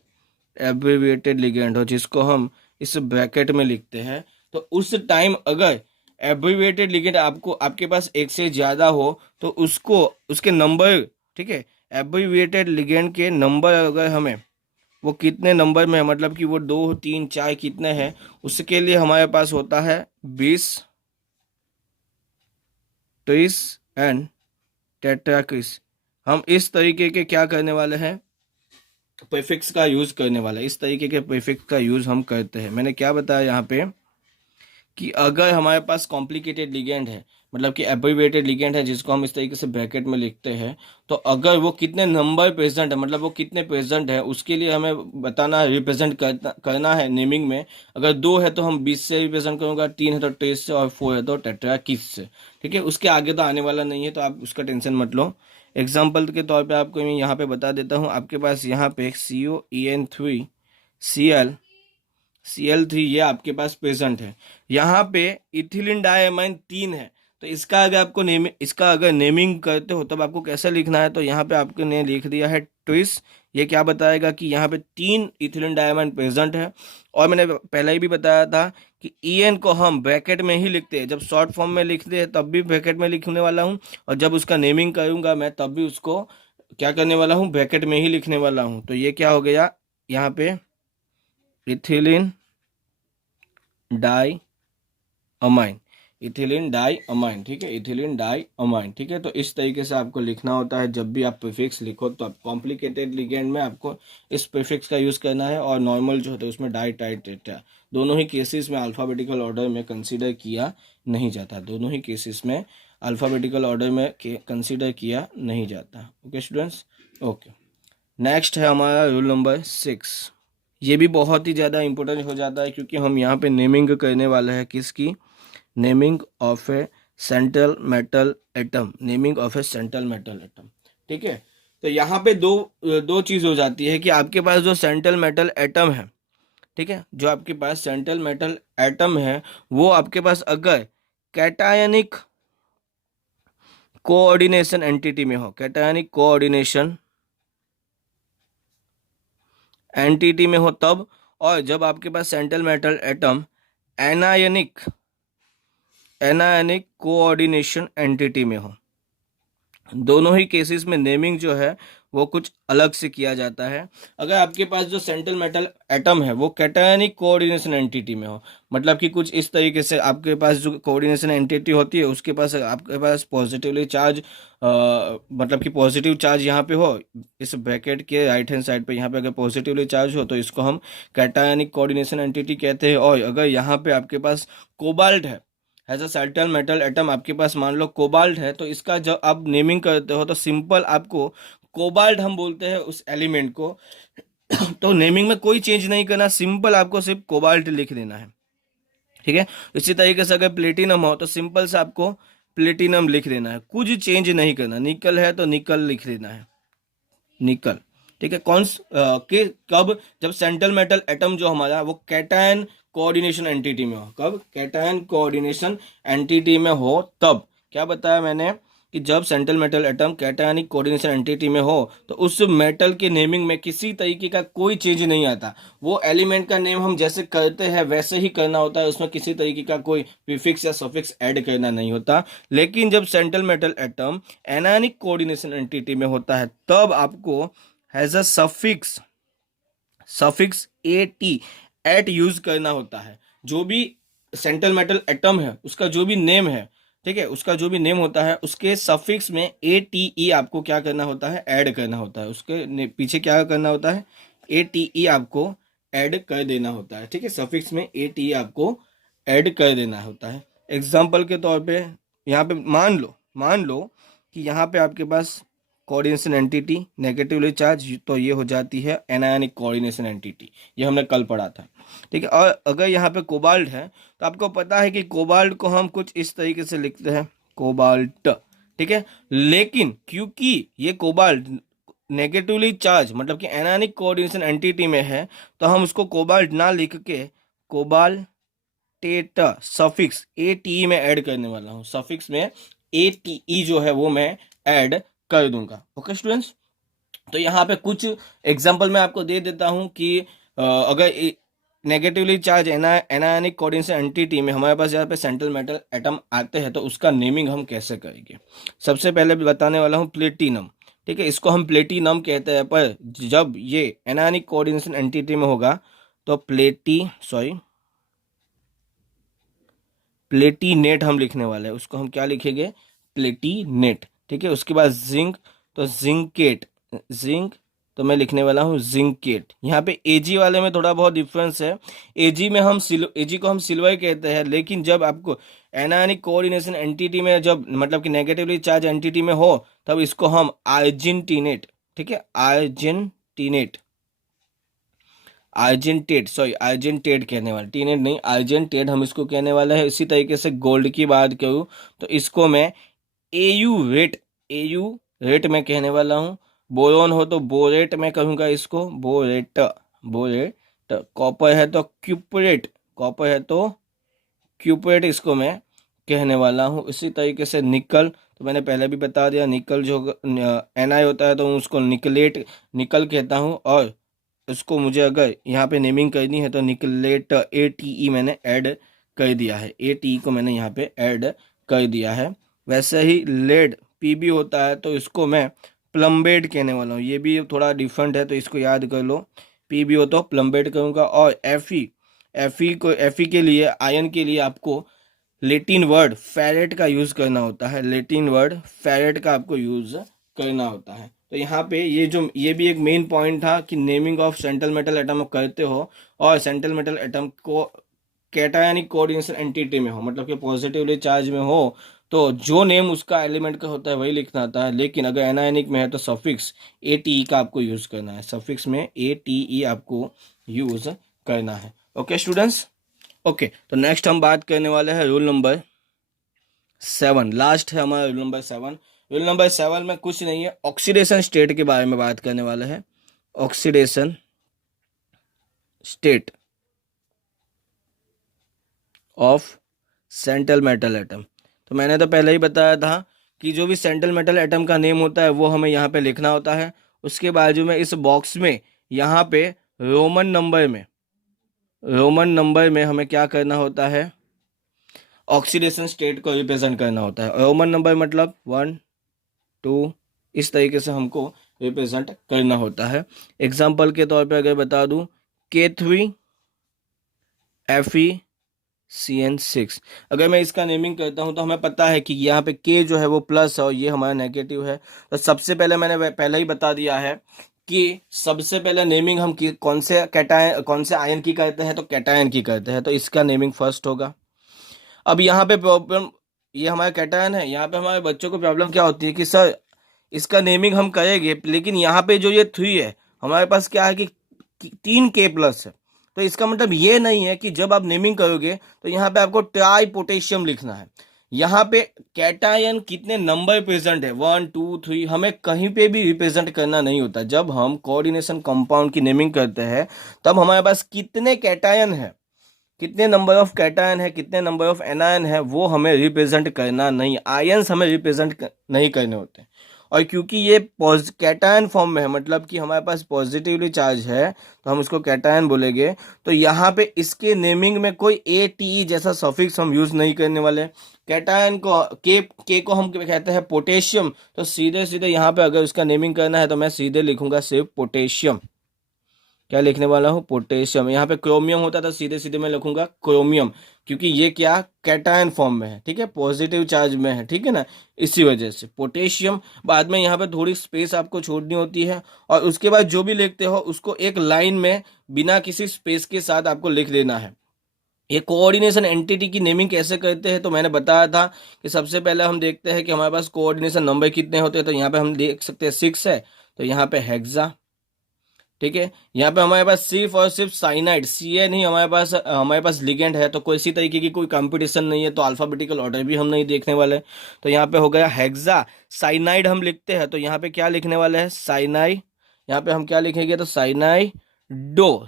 लिगेंड हो, जिसको हम इस ब्रैकेट में लिखते हैं, तो उस टाइम अगर एब्रीविएटेड लिगेंड आपके पास एक से ज़्यादा हो तो उसको उसके नंबर, ठीक है, एब्रीविएटेड लिगेंड के नंबर अगर हमें वो कितने नंबर में है, मतलब कि वो 2, 3, 4 कितने हैं, उसके लिए हमारे पास होता है 20, 30 एंड टेट्राक्रिस। हम इस तरीके के क्या करने वाले हैं, प्रीफिक्स का यूज़ करने वाले हैं, इस तरीके के प्रीफिक्स का यूज़ हम करते हैं। मैंने क्या बताया यहाँ पे कि अगर हमारे पास कॉम्प्लिकेटेड लिगेंड है, मतलब कि एब्रीविएटेड लिगेंड है जिसको हम इस तरीके से ब्रैकेट में लिखते हैं, तो अगर वो कितने नंबर प्रेजेंट है, मतलब वो कितने प्रेजेंट है, उसके लिए हमें बताना है, रिप्रेजेंट करना है नेमिंग में। अगर 2 है तो हम 20 से रिप्रेजेंट करूँगा, 3 है तो 23 से, और 4 है तो टेट्राकिस से, ठीक है। उसके आगे तो आने वाला नहीं है, तो आप उसका टेंशन मत लो। एग्जाम्पल के तौर पर आपको मैं यहाँ पे बता देता हूँ, आपके पास यहाँ पे COEN3 Cl3 ये आपके पास प्रेजेंट है। यहाँ पे इथिलीन डायमाइन 3 है, तो इसका अगर नेमिंग करते हो तब आपको कैसे लिखना है, तो यहाँ पे आपको ने लिख दिया है ट्विस। ये क्या बताएगा कि यहाँ पे 3 इथिलीन डायमाइन प्रेजेंट है। और मैंने पहले ही भी बताया था कि EN को हम ब्रैकेट में ही लिखते हैं, जब शॉर्ट फॉर्म में लिखते हैं तब भी ब्रैकेट में लिखने वाला हूँ, और जब उसका नेमिंग करूँगा मैं तब भी उसको क्या करने वाला हूँ, ब्रैकेट में ही लिखने वाला हूँ। तो ये क्या हो गया यहाँ पे, ethylene diamine, ethylene diamine, ठीक है, इथिलीन डाई अमाइन, ठीक है। तो इस तरीके से आपको लिखना होता है। जब भी आप प्रीफिक्स लिखो तो आप कॉम्प्लिकेटेड लिगेंड में आपको इस प्रीफिक्स का यूज़ करना है, और नॉर्मल जो होता है उसमें डाई, टाई, टेट्रा, दोनों ही केसेस में अल्फ़ाबेटिकल ऑर्डर में कंसीडर किया नहीं जाता, दोनों ही केसेस में अल्फ़ाबेटिकल ऑर्डर में कंसीडर किया नहीं जाता। Okay students, okay. नेक्स्ट है हमारा रूल नंबर 6। ये भी बहुत ही ज़्यादा इंपॉर्टेंट हो जाता है क्योंकि हम यहाँ पे नेमिंग करने वाले हैं किसकी, naming of A central metal atom, naming of A central metal atom, ठीक है। तो यहाँ पे दो चीज़ हो जाती है कि आपके पास जो सेंट्रल मेटल एटम है, ठीक है, जो आपके पास सेंट्रल मेटल एटम है वो आपके पास अगर कैटायनिक कोऑर्डिनेशन एंटिटी में हो, कैटायनिक कोऑर्डिनेशन एंटिटी में हो तब, और जब आपके पास central metal atom anionic coordination entity में हो, दोनों ही केसेस में नेमिंग जो है वो कुछ अलग से किया जाता है। अगर आपके पास जो सेंट्रल मेटल एटम है वो कैटायनिक कोऑर्डिनेशन एंटिटी में हो, मतलब कि कुछ इस तरीके से आपके पास जो कोऑर्डिनेशन एंटिटी होती है उसके पास आपके पास पॉजिटिवली चार्ज मतलब कि पॉजिटिव चार्ज यहाँ पे हो, इस ब्रैकेट के राइट हैंड साइड पे यहाँ पे अगर पॉजिटिवली चार्ज हो तो इसको हम कैटायनिक कोऑर्डिनेशन एंटिटी कहते हैं। और अगर यहाँ पे आपके पास कोबाल्ट है, as a central metal atom आपके पास मान लो कोबाल्ट है, तो इसका जब आप नेमिंग करते हो तो सिंपल आपको कोबाल्ट हम बोलते हैं उस एलिमेंट को। तो नेमिंग में कोई चेंज नहीं करना, सिंपल आपको सिर्फ कोबाल्ट लिख देना है, ठीक है। इसी तरीके से अगर प्लेटिनम हो तो सिंपल से आपको प्लेटिनम लिख देना है, कुछ चेंज नहीं करना। निकल है तो निकल लिख देना है, निकल, ठीक है। के कब, जब सेंट्रल मेटल एटम जो हमारा वो कैटायन कोऑर्डिनेशन एंटिटी में हो। कब कैटायन कोऑर्डिनेशन एंटिटी में हो तब। क्या बताया मैंने कि जब central metal atom cationic coordination entity में हो तो उस मेटल के नेमिंग में किसी तरीके का कोई चेंज नहीं आता। वो एलिमेंट का नेम हम जैसे करते हैं वैसे ही करना होता है, उसमें किसी तरीके का कोई प्रीफिक्स या सफिक्स ऐड करना नहीं होता। लेकिन जब central metal atom anionic coordination entity में होता है तब आपको has a suffix ate use करना होता है। जो भी सेंट्रल मेटल एटम है उसका जो भी नेम है, ठीक है, उसका जो भी नेम होता है उसके सफिक्स में ATE आपको क्या करना होता है, ऐड करना होता है। उसके पीछे क्या करना होता है, ATE आपको ऐड कर देना होता है, ठीक है। सफिक्स में ATE आपको ऐड कर देना होता है। एग्जाम्पल के तौर पे यहाँ पे मान लो कि यहाँ पे आपके पास कोऑर्डिनेशन एंटिटी नेगेटिवली चार्ज, तो ये हो जाती है एनायनिक कोऑर्डिनेशन एंटिटी, ये हमने कल पढ़ा था, ठीक है। और अगर यहाँ पे कोबाल्ट है तो आपको पता है कि कोबाल्ट को हम कुछ इस तरीके से लिखते हैं, कोबाल्ट, ठीक है। लेकिन क्योंकि ये कोबाल्ट नेगेटिवली चार्ज मतलब कि एनायनिक कोऑर्डिनेशन एंटिटी में है तो हम उसको कोबाल्ट ना लिख के कोबाल्टेट सफिक्स ATE में ऐड करने वाला हूँ। सफिक्स में ATE जो है वो मैं ऐड कर दूंगा। ओके स्टूडेंट्स, तो यहाँ पे कुछ एग्जांपल मैं आपको दे देता हूँ कि अगर negatively charge anionic coordination entity में हमारे पास यहाँ पे सेंट्रल मेटल एटम आते हैं तो उसका नेमिंग हम कैसे करेंगे। सबसे पहले बताने वाला हूँ प्लेटिनम, ठीक है। इसको हम प्लेटिनम कहते हैं, पर जब ये एनायनिक कोऑर्डिनेशन एंटिटी में होगा तो प्लेटिनेट हम लिखने वाले हैं। उसको हम क्या लिखेंगे, प्लेटिनेट, ठीक है। उसके बाद जिंक, तो जिंक तो मैं लिखने वाला हूँ जिंकेट। यहाँ पे Ag वाले में थोड़ा बहुत डिफरेंस है। Ag को हम सिल्वर कहते हैं, लेकिन जब आपको एनायनिक कोऑर्डिनेशन एंटिटी में जब मतलब कि नेगेटिवली चार्ज एंटिटी में हो तब इसको हम आर्जेंटिनेट, ठीक है, आर्जेंटेट कहने वाले, टीनेट नहीं, आर्जेंटेट हम इसको कहने वाले हैं। इसी तरीके से गोल्ड की बात करूँ तो इसको मैं एयू रेट में कहने वाला हूँ। बोरोन हो तो बोरेट में कहूँगा इसको, बोरेट। कॉपर है तो क्यूपरेट इसको मैं कहने वाला हूँ। इसी तरीके से निकल, तो मैंने पहले भी बता दिया, निकल जो Na होता है तो उसको निकल कहता हूँ। और उसको मुझे अगर यहाँ पे नेमिंग करनी है तो निकलेट ATE मैंने ऐड कर दिया है, ATE को मैंने यहाँ पे ऐड कर दिया है। वैसे ही लेड Pb होता है तो इसको मैं प्लम्बेड कहने वाला हूँ। ये भी थोड़ा डिफरेंट है तो इसको याद कर लो, Pb हो तो प्लम्बेड करूँगा। और Fe के लिए, आयन के लिए आपको लेटिन वर्ड फेरेट का यूज करना होता है, लेटिन वर्ड फेरेट का आपको यूज करना होता है। तो यहाँ पे ये भी एक मेन पॉइंट था कि naming of central metal atom करते हो और सेंट्रल मेटल एटम को कैटायनिक कोऑर्डिनेशन एंटिटी में हो, मतलब कि पॉजिटिवली चार्ज में हो तो जो नेम उसका एलिमेंट का होता है वही लिखना आता है। लेकिन अगर एनायनिक में है तो सफिक्स ATE का आपको यूज करना है, सफिक्स में ATE आपको यूज करना है। ओके स्टूडेंट्स, ओके, तो नेक्स्ट हम बात करने वाले हैं रूल नंबर 7, लास्ट है हमारा रूल नंबर 7। रूल नंबर 7 में कुछ नहीं है, ऑक्सीडेशन स्टेट के बारे में बात करने वाले हैं। Oxidation state of central metal atom. तो मैंने तो पहले ही बताया था कि जो भी सेंट्रल मेटल एटम का नेम होता है वो हमें यहाँ पे लिखना होता है। उसके बाजू में इस बॉक्स में यहाँ पे रोमन नंबर में हमें क्या करना होता है, ऑक्सीडेशन स्टेट को रिप्रेजेंट करना होता है। रोमन नंबर मतलब 1 2, इस तरीके से हमको रिप्रेजेंट करना होता है। एग्जाम्पल के तौर पे अगर बता दूं K3FeCN6, अगर मैं इसका नेमिंग करता हूं तो हमें पता है कि यहाँ पे K जो है वो प्लस है और ये हमारा नेगेटिव है। तो सबसे पहले मैंने पहले ही बता दिया है कि सबसे पहले नेमिंग हम कौन से कैटायन कौन से आयन की करते हैं, तो कैटायन की करते हैं, तो इसका नेमिंग फर्स्ट होगा। अब यहाँ पे प्रॉब्लम, ये हमारा कैटायन है, यहाँ पे हमारे बच्चों को प्रॉब्लम क्या होती है कि सर इसका नेमिंग हम करेंगे लेकिन यहाँ पे जो ये 3 है हमारे पास क्या है कि 3K+ है। तो इसका मतलब ये नहीं है कि जब आप नेमिंग करोगे तो यहाँ पे आपको ट्राई पोटेशियम लिखना है। यहाँ पे कैटायन कितने नंबर प्रेजेंट है 1 2 3 हमें कहीं पे भी रिप्रेजेंट करना नहीं होता। जब हम कोऑर्डिनेशन कंपाउंड की नेमिंग करते हैं तब हमारे पास कितने कैटायन है, कितने नंबर ऑफ कैटायन है, कितने नंबर ऑफ एनायन है, वो हमें रिप्रेजेंट करना नहीं, आयंस हमें रिप्रेजेंट नहीं करने होते। और क्योंकि ये कैटायन फॉर्म में है, मतलब कि हमारे पास पॉजिटिवली चार्ज है तो हम इसको कैटायन बोलेंगे। तो यहाँ पे इसके नेमिंग में कोई ATE जैसा सफिक्स हम यूज नहीं करने वाले। कैटायन को के को हम कहते हैं पोटेशियम, तो सीधे सीधे यहाँ पे अगर उसका नेमिंग करना है तो मैं सीधे लिखूंगा सिर्फ पोटेशियम। क्या लिखने वाला हूँ, पोटेशियम। यहाँ पे क्रोमियम होता था, सीधे सीधे मैं लिखूंगा क्रोमियम, क्योंकि ये क्या कैटायन फॉर्म में है, ठीक है, पॉजिटिव चार्ज में है, ठीक है ना, इसी वजह से पोटेशियम। बाद में यहाँ पे थोड़ी स्पेस आपको छोड़नी होती है और उसके बाद जो भी लिखते हो उसको एक लाइन में बिना किसी स्पेस के साथ आपको लिख देना है। ये कोऑर्डिनेशन एंटिटी की नेमिंग कैसे करते हैं, तो मैंने बताया था कि सबसे पहले हम देखते हैं कि हमारे पास कोऑर्डिनेशन नंबर कितने होते हैं। तो यहाँ पे हम देख सकते हैं 6 है, तो यहाँ पे हेक्सा, ठीक है। यहाँ पे हमारे पास सिर्फ और सिर्फ साइनाइड CN ही हमारे पास लिगेंड है, तो कोई इसी तरीके की कोई कंपटीशन नहीं है, तो अल्फाबेटिकल ऑर्डर भी हम नहीं देखने वाले। तो यहाँ पे हो गया हेक्सा साइनाइड हम लिखते हैं, तो यहाँ पे क्या लिखने वाले हैं, साइनाइड। यहाँ पे हम क्या लिखेंगे, तो साइनाइडो।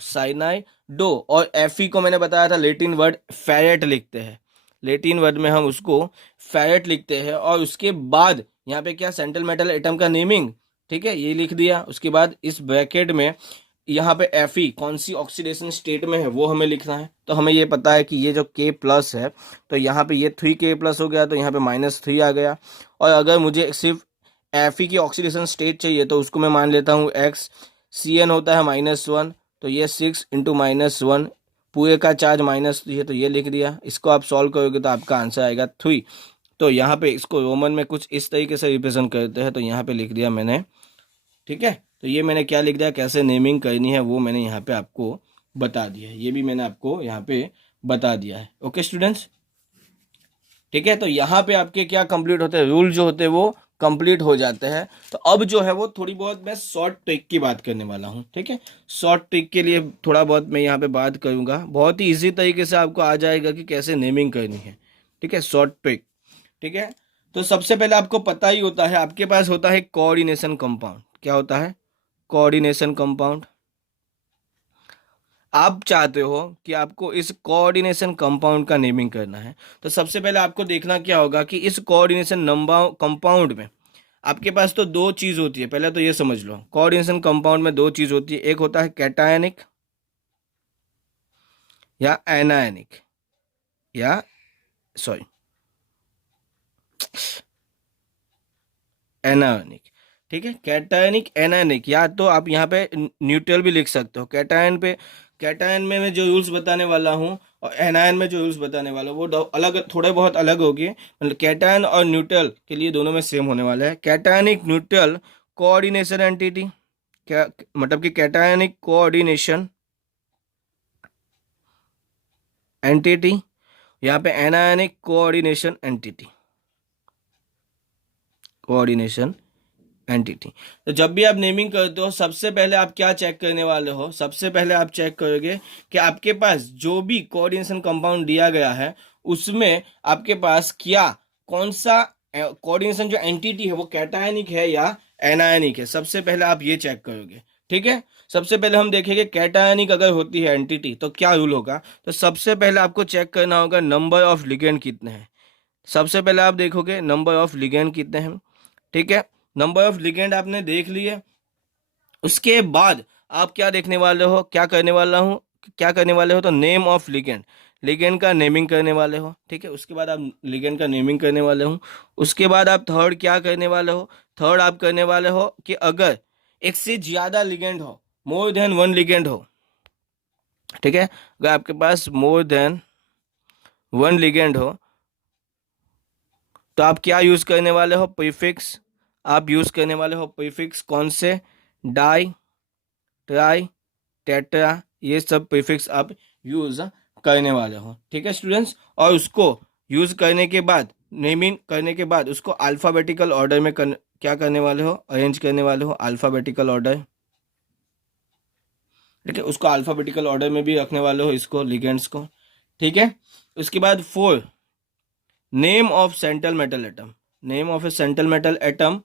और Fe को मैंने बताया था लेटिन वर्ड फेरेट लिखते हैं, लेटिन वर्ड में हम उसको फेरेट लिखते हैं। और उसके बाद यहाँ पे क्या, सेंट्रल मेटल एटम का नेमिंग, ठीक है, ये लिख दिया। उसके बाद इस ब्रैकेट में यहाँ पे Fe कौन सी ऑक्सीडेशन स्टेट में है वो हमें लिखना है। तो हमें ये पता है कि ये जो K+ है, तो यहाँ पे ये 3K+ हो गया, तो यहाँ पे -3 आ गया। और अगर मुझे सिर्फ Fe की ऑक्सीडेशन स्टेट चाहिए तो उसको मैं मान लेता हूँ X, CN होता है -1, तो ये 6 × -1, पूरे का चार्ज -3 है, तो ये लिख दिया। इसको आप सॉल्व करोगे तो आपका आंसर आएगा 3। तो यहाँ पे इसको रोमन में कुछ इस तरीके से रिप्रेजेंट करते हैं, तो यहाँ पे लिख दिया मैंने, ठीक है। तो ये मैंने क्या लिख दिया, कैसे नेमिंग करनी है वो मैंने यहाँ पे आपको बता दिया है, ये भी मैंने आपको यहाँ पे बता दिया है। ओके स्टूडेंट्स, ठीक है। तो यहाँ पे आपके क्या कंप्लीट होते हैं, रूल जो होते हैं वो कंप्लीट हो जाते हैं। तो अब जो है वो थोड़ी बहुत मैं शॉर्ट ट्रिक की बात करने वाला हूँ, ठीक है। शॉर्ट ट्रिक के लिए थोड़ा बहुत मैं यहाँ पे बात करूँगा, बहुत ही ईजी तरीके से आपको आ जाएगा कि कैसे नेमिंग करनी है, ठीक है, शॉर्ट ट्रिक, ठीक है। तो सबसे पहले आपको पता ही होता है, आपके पास होता है कोऑर्डिनेशन कंपाउंड। क्या होता है, कोऑर्डिनेशन कंपाउंड। आप चाहते हो कि आपको इस कोऑर्डिनेशन कंपाउंड का नेमिंग करना है, तो सबसे पहले आपको देखना क्या होगा कि इस कोऑर्डिनेशन नंबर कंपाउंड में आपके पास तो 2 चीज होती है। पहले तो ये समझ लो, कोऑर्डिनेशन कंपाउंड में 2 चीज होती है, एक होता है कैटायनिक या एनायनिक, या सॉरी एनायनिक, ठीक है, कैटायनिक एनायनिक, या तो आप यहाँ पे न्यूट्रल भी लिख सकते हो। कैटायन में मैं जो रूल्स बताने वाला हूँ और एनायन में जो रूल्स बताने वाला हूँ वो अलग, थोड़े बहुत अलग होंगे, मतलब कैटायन और न्यूट्रल के लिए दोनों में सेम होने वाला है। कैटायनिक न्यूट्रल कोऑर्डिनेशन एंटिटी, क्या मतलब कि कैटायनिक कोऑर्डिनेशन एंटिटी, यहाँ पे anionic coordination entity, coordination entity. तो जब भी आप नेमिंग करते हो सबसे पहले आप क्या चेक करने वाले हो, सबसे पहले आप चेक करोगे कि आपके पास जो भी कोऑर्डिनेशन कंपाउंड दिया गया है उसमें आपके पास क्या, कौन सा कोऑर्डिनेशन जो एंटिटी है वो कैटायनिक है या एनायनिक है। सबसे पहले आप ये चेक करोगे, ठीक है। सबसे पहले हम देखेंगे कैटायनिक अगर होती है एंटिटी तो क्या रूल होगा। तो सबसे पहले आपको चेक करना होगा नंबर ऑफ लिगेंड कितने हैं। सबसे पहले आप देखोगे नंबर ऑफ लिगेंड कितने हैं, ठीक है। नंबर ऑफ लिगेंड आपने देख लिए, उसके बाद आप क्या देखने वाले हो, क्या करने वाले हो, तो नेम ऑफ लिगेंड, लिगेंड का नेमिंग करने वाले हो, ठीक है। उसके बाद आप लिगेंड का नेमिंग करने वाले हो। उसके बाद आप थर्ड क्या करने वाले हो, थर्ड आप करने वाले हो कि अगर एक से ज्यादा लिगेंड हो, मोर देन वन लिगेंड हो, ठीक है, अगर आपके पास मोर देन वन लिगेंड हो तो आप क्या यूज करने वाले हो, प्रीफिक्स, आप यूज करने वाले हो प्रीफिक्स, कौन से, डाई, ट्राई, टेट्रा, ये सब प्रीफिक्स आप यूज करने वाले हो, ठीक है स्टूडेंट्स। और उसको यूज करने के बाद, नेमिंग करने के बाद उसको अल्फाबेटिकल ऑर्डर में क्या करने वाले हो, अरेंज करने वाले हो, अल्फाबेटिकल ऑर्डर, ठीक है, उसको अल्फाबेटिकल ऑर्डर में भी रखने वाले हो इसको, लिगेंड्स को, ठीक है। उसके बाद 4, name of central metal atom, name of A central metal atom.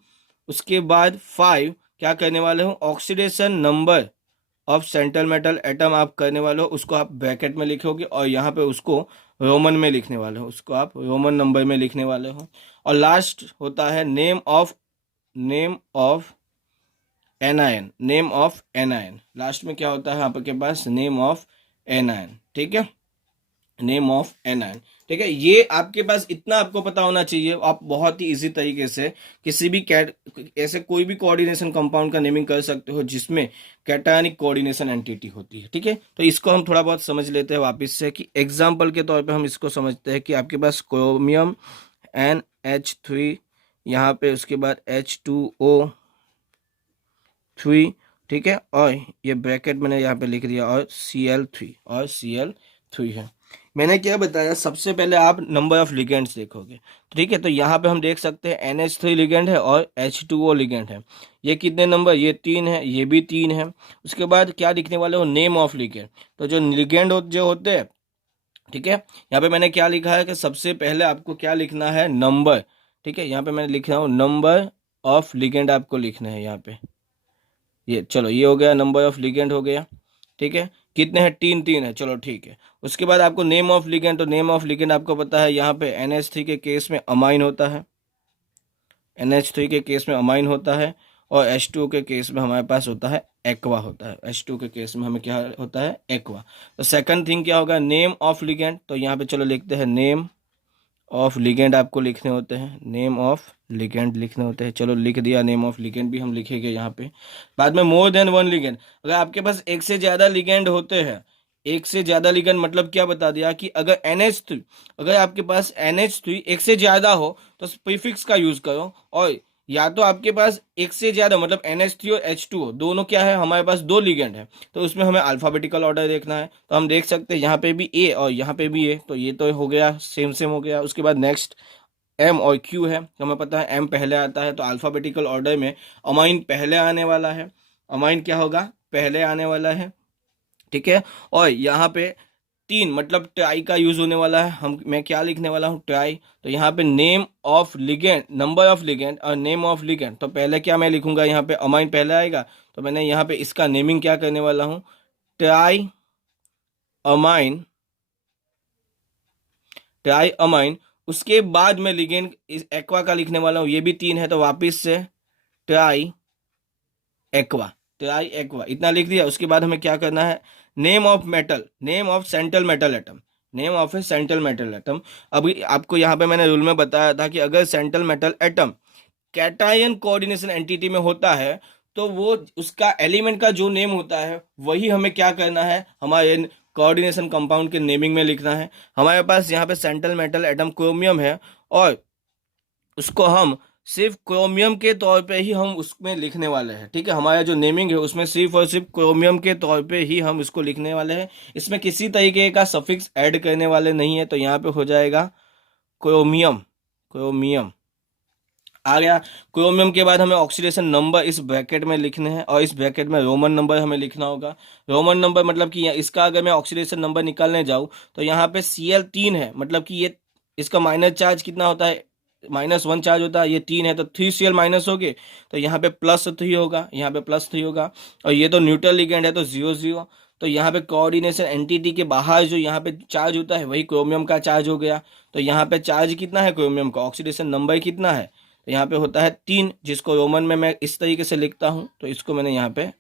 उसके बाद 5 क्या करने वाले हो, oxidation number of central metal atom आप करने वाले हो, उसको आप ब्रैकेट में लिखोगे और यहाँ पे उसको रोमन में लिखने वाले हो, उसको आप रोमन नंबर में लिखने वाले हो। और लास्ट होता है name of NIN, name of NIN, last में क्या होता है आपके पास, नेम ऑफ एनआईएन, ठीक है, नेम ऑफ एनआईएन, ठीक है। ये आपके पास इतना आपको पता होना चाहिए, आप बहुत ही इजी तरीके से किसी भी ऐसे कोई भी कोऑर्डिनेशन कंपाउंड का नेमिंग कर सकते हो जिसमें कैटायनिक कोऑर्डिनेशन एंटिटी होती है, ठीक है। तो इसको हम थोड़ा बहुत समझ लेते हैं वापस से, कि एग्जाम्पल के तौर पे हम इसको समझते हैं कि आपके पास क्रोमियम NH3, यहाँ पे उसके बाद H2O3, ठीक है, और ये ब्रैकेट मैंने यहाँ पे लिख दिया, और Cl3 है। मैंने क्या बताया, सबसे पहले आप नंबर ऑफ लिगेंड्स देखोगे, ठीक है। तो यहाँ पे हम देख सकते हैं NH3 लिगेंड है और H2O लिगेंड है, ये कितने नंबर, ये 3 है, ये भी 3 है। उसके बाद क्या लिखने वाले हो, नेम ऑफ लिगेंड। तो जो लिगेंड जो होते हैं, ठीक है, यहाँ पे मैंने क्या लिखा है कि सबसे पहले आपको क्या लिखना है, नंबर, ठीक है, यहाँ पे मैंने लिख रहा हूँ नंबर ऑफ लिगेंड आपको लिखना है यहाँ पे, ये चलो ये हो गया, नंबर ऑफ लिगेंड हो गया, ठीक है। कितने हैं, 3 है, चलो ठीक है। उसके बाद आपको नेम ऑफ लिगेंड, तो नेम ऑफ लिगेंड आपको पता है, यहाँ पे NH3 के केस में अमाइन होता है, NH3 के केस में अमाइन होता है, और H2 के केस में हमारे पास होता है एक्वा होता है, H2 के केस में हमें क्या होता है, एक्वा। तो सेकंड थिंग क्या होगा, नेम ऑफ लिगेंड, तो यहाँ पे चलो लिखते हैं नेम ऑफ लिगेंड आपको लिखने होते हैं, नेम ऑफ लिगेंड लिखने होते हैं, चलो लिख दिया, नेम ऑफ लिगेंड भी हम लिखेंगे यहाँ पे। बाद में मोर देन वन लिगेंड, अगर आपके पास एक से ज्यादा लिगेंड होते हैं, एक से ज्यादा लिगेंड मतलब क्या बता दिया कि अगर NH3, अगर आपके पास NH3 एक से ज्यादा हो तो प्रीफिक्स का यूज करो, और या तो आपके पास एक से ज्यादा मतलब NH3 और H2O दोनों क्या है, हमारे पास 2 लिगेंड है, तो उसमें हमें अल्फाबेटिकल ऑर्डर देखना है। तो हम देख सकते हैं यहाँ पे भी A और यहाँ पे भी A, तो ये तो हो गया, सेम सेम हो गया। उसके बाद नेक्स्ट M और Q है, तो हमें पता है M पहले आता है, तो अल्फाबेटिकल ऑर्डर में अमाइन पहले आने वाला है, अमाइन क्या होगा, पहले आने वाला है, ठीक है। और यहाँ पे 3 मतलब ट्राई का यूज होने वाला है, मैं क्या लिखने वाला हूँ, ट्राई। तो यहाँ पे name of ligand, number of ligand और नेम ऑफ लिगेंड, तो पहले क्या मैं लिखूंगा, यहाँ पे अमाइन पहले आएगा, तो मैंने यहाँ पे इसका नेमिंग क्या करने वाला हूँ, ट्राई अमाइन, ट्राई अमाइन। उसके बाद में लिगेंड इस एक्वा का लिखने वाला हूँ, ये भी 3 है, तो वापिस से ट्राई एक्वा, ट्राई एक्वा, इतना लिख दिया। उसके बाद हमें क्या करना है, name of metal, name of central metal atom, name of A central metal atom. अभी आपको यहाँ पे मैंने रूल में बताया था कि अगर central metal atom cation coordination entity में होता है तो वो उसका एलिमेंट का जो नेम होता है वही हमें क्या करना है, हमारे कोऑर्डिनेशन कंपाउंड के नेमिंग में लिखना है। हमारे पास यहाँ पे सेंट्रल मेटल एटम क्रोमियम है, और उसको हम सिर्फ क्रोमियम के तौर पे ही हम उसमें लिखने वाले हैं, ठीक है। हमारा जो नेमिंग है उसमें सिर्फ और सिर्फ क्रोमियम के तौर पे ही हम इसको लिखने वाले हैं, इसमें किसी तरीके का सफिक्स ऐड करने वाले नहीं है। तो यहाँ पे हो जाएगा क्रोमियम, क्रोमियम आ गया। क्रोमियम के बाद हमें ऑक्सीडेशन नंबर इस ब्रैकेट में लिखने हैं, और इस ब्रैकेट में रोमन नंबर हमें लिखना होगा। रोमन नंबर मतलब कि इसका अगर मैं ऑक्सीडेशन नंबर निकालने जाऊँ तो यहाँ पे Cl3 है, मतलब कि ये इसका माइनस चार्ज कितना होता है, -1 चार्ज होता है, ये 3 है तो 3Cl माइनस हो गए, तो यहाँ पे +3 होगा, यहाँ पे +3 होगा। और ये तो न्यूट्रल लिगेंड है तो 0 तो यहाँ पे कोऑर्डिनेशन एंटिटी के बाहर जो यहाँ पे चार्ज होता है वही क्रोमियम का चार्ज हो गया। तो यहाँ पे चार्ज कितना है क्रोमियम का, ऑक्सीडेशन नंबर कितना है, तो यहाँ पे होता है 3, जिसको रोमन में मैं इस तरीके से लिखता हूँ, तो इसको मैंने यहाँ पे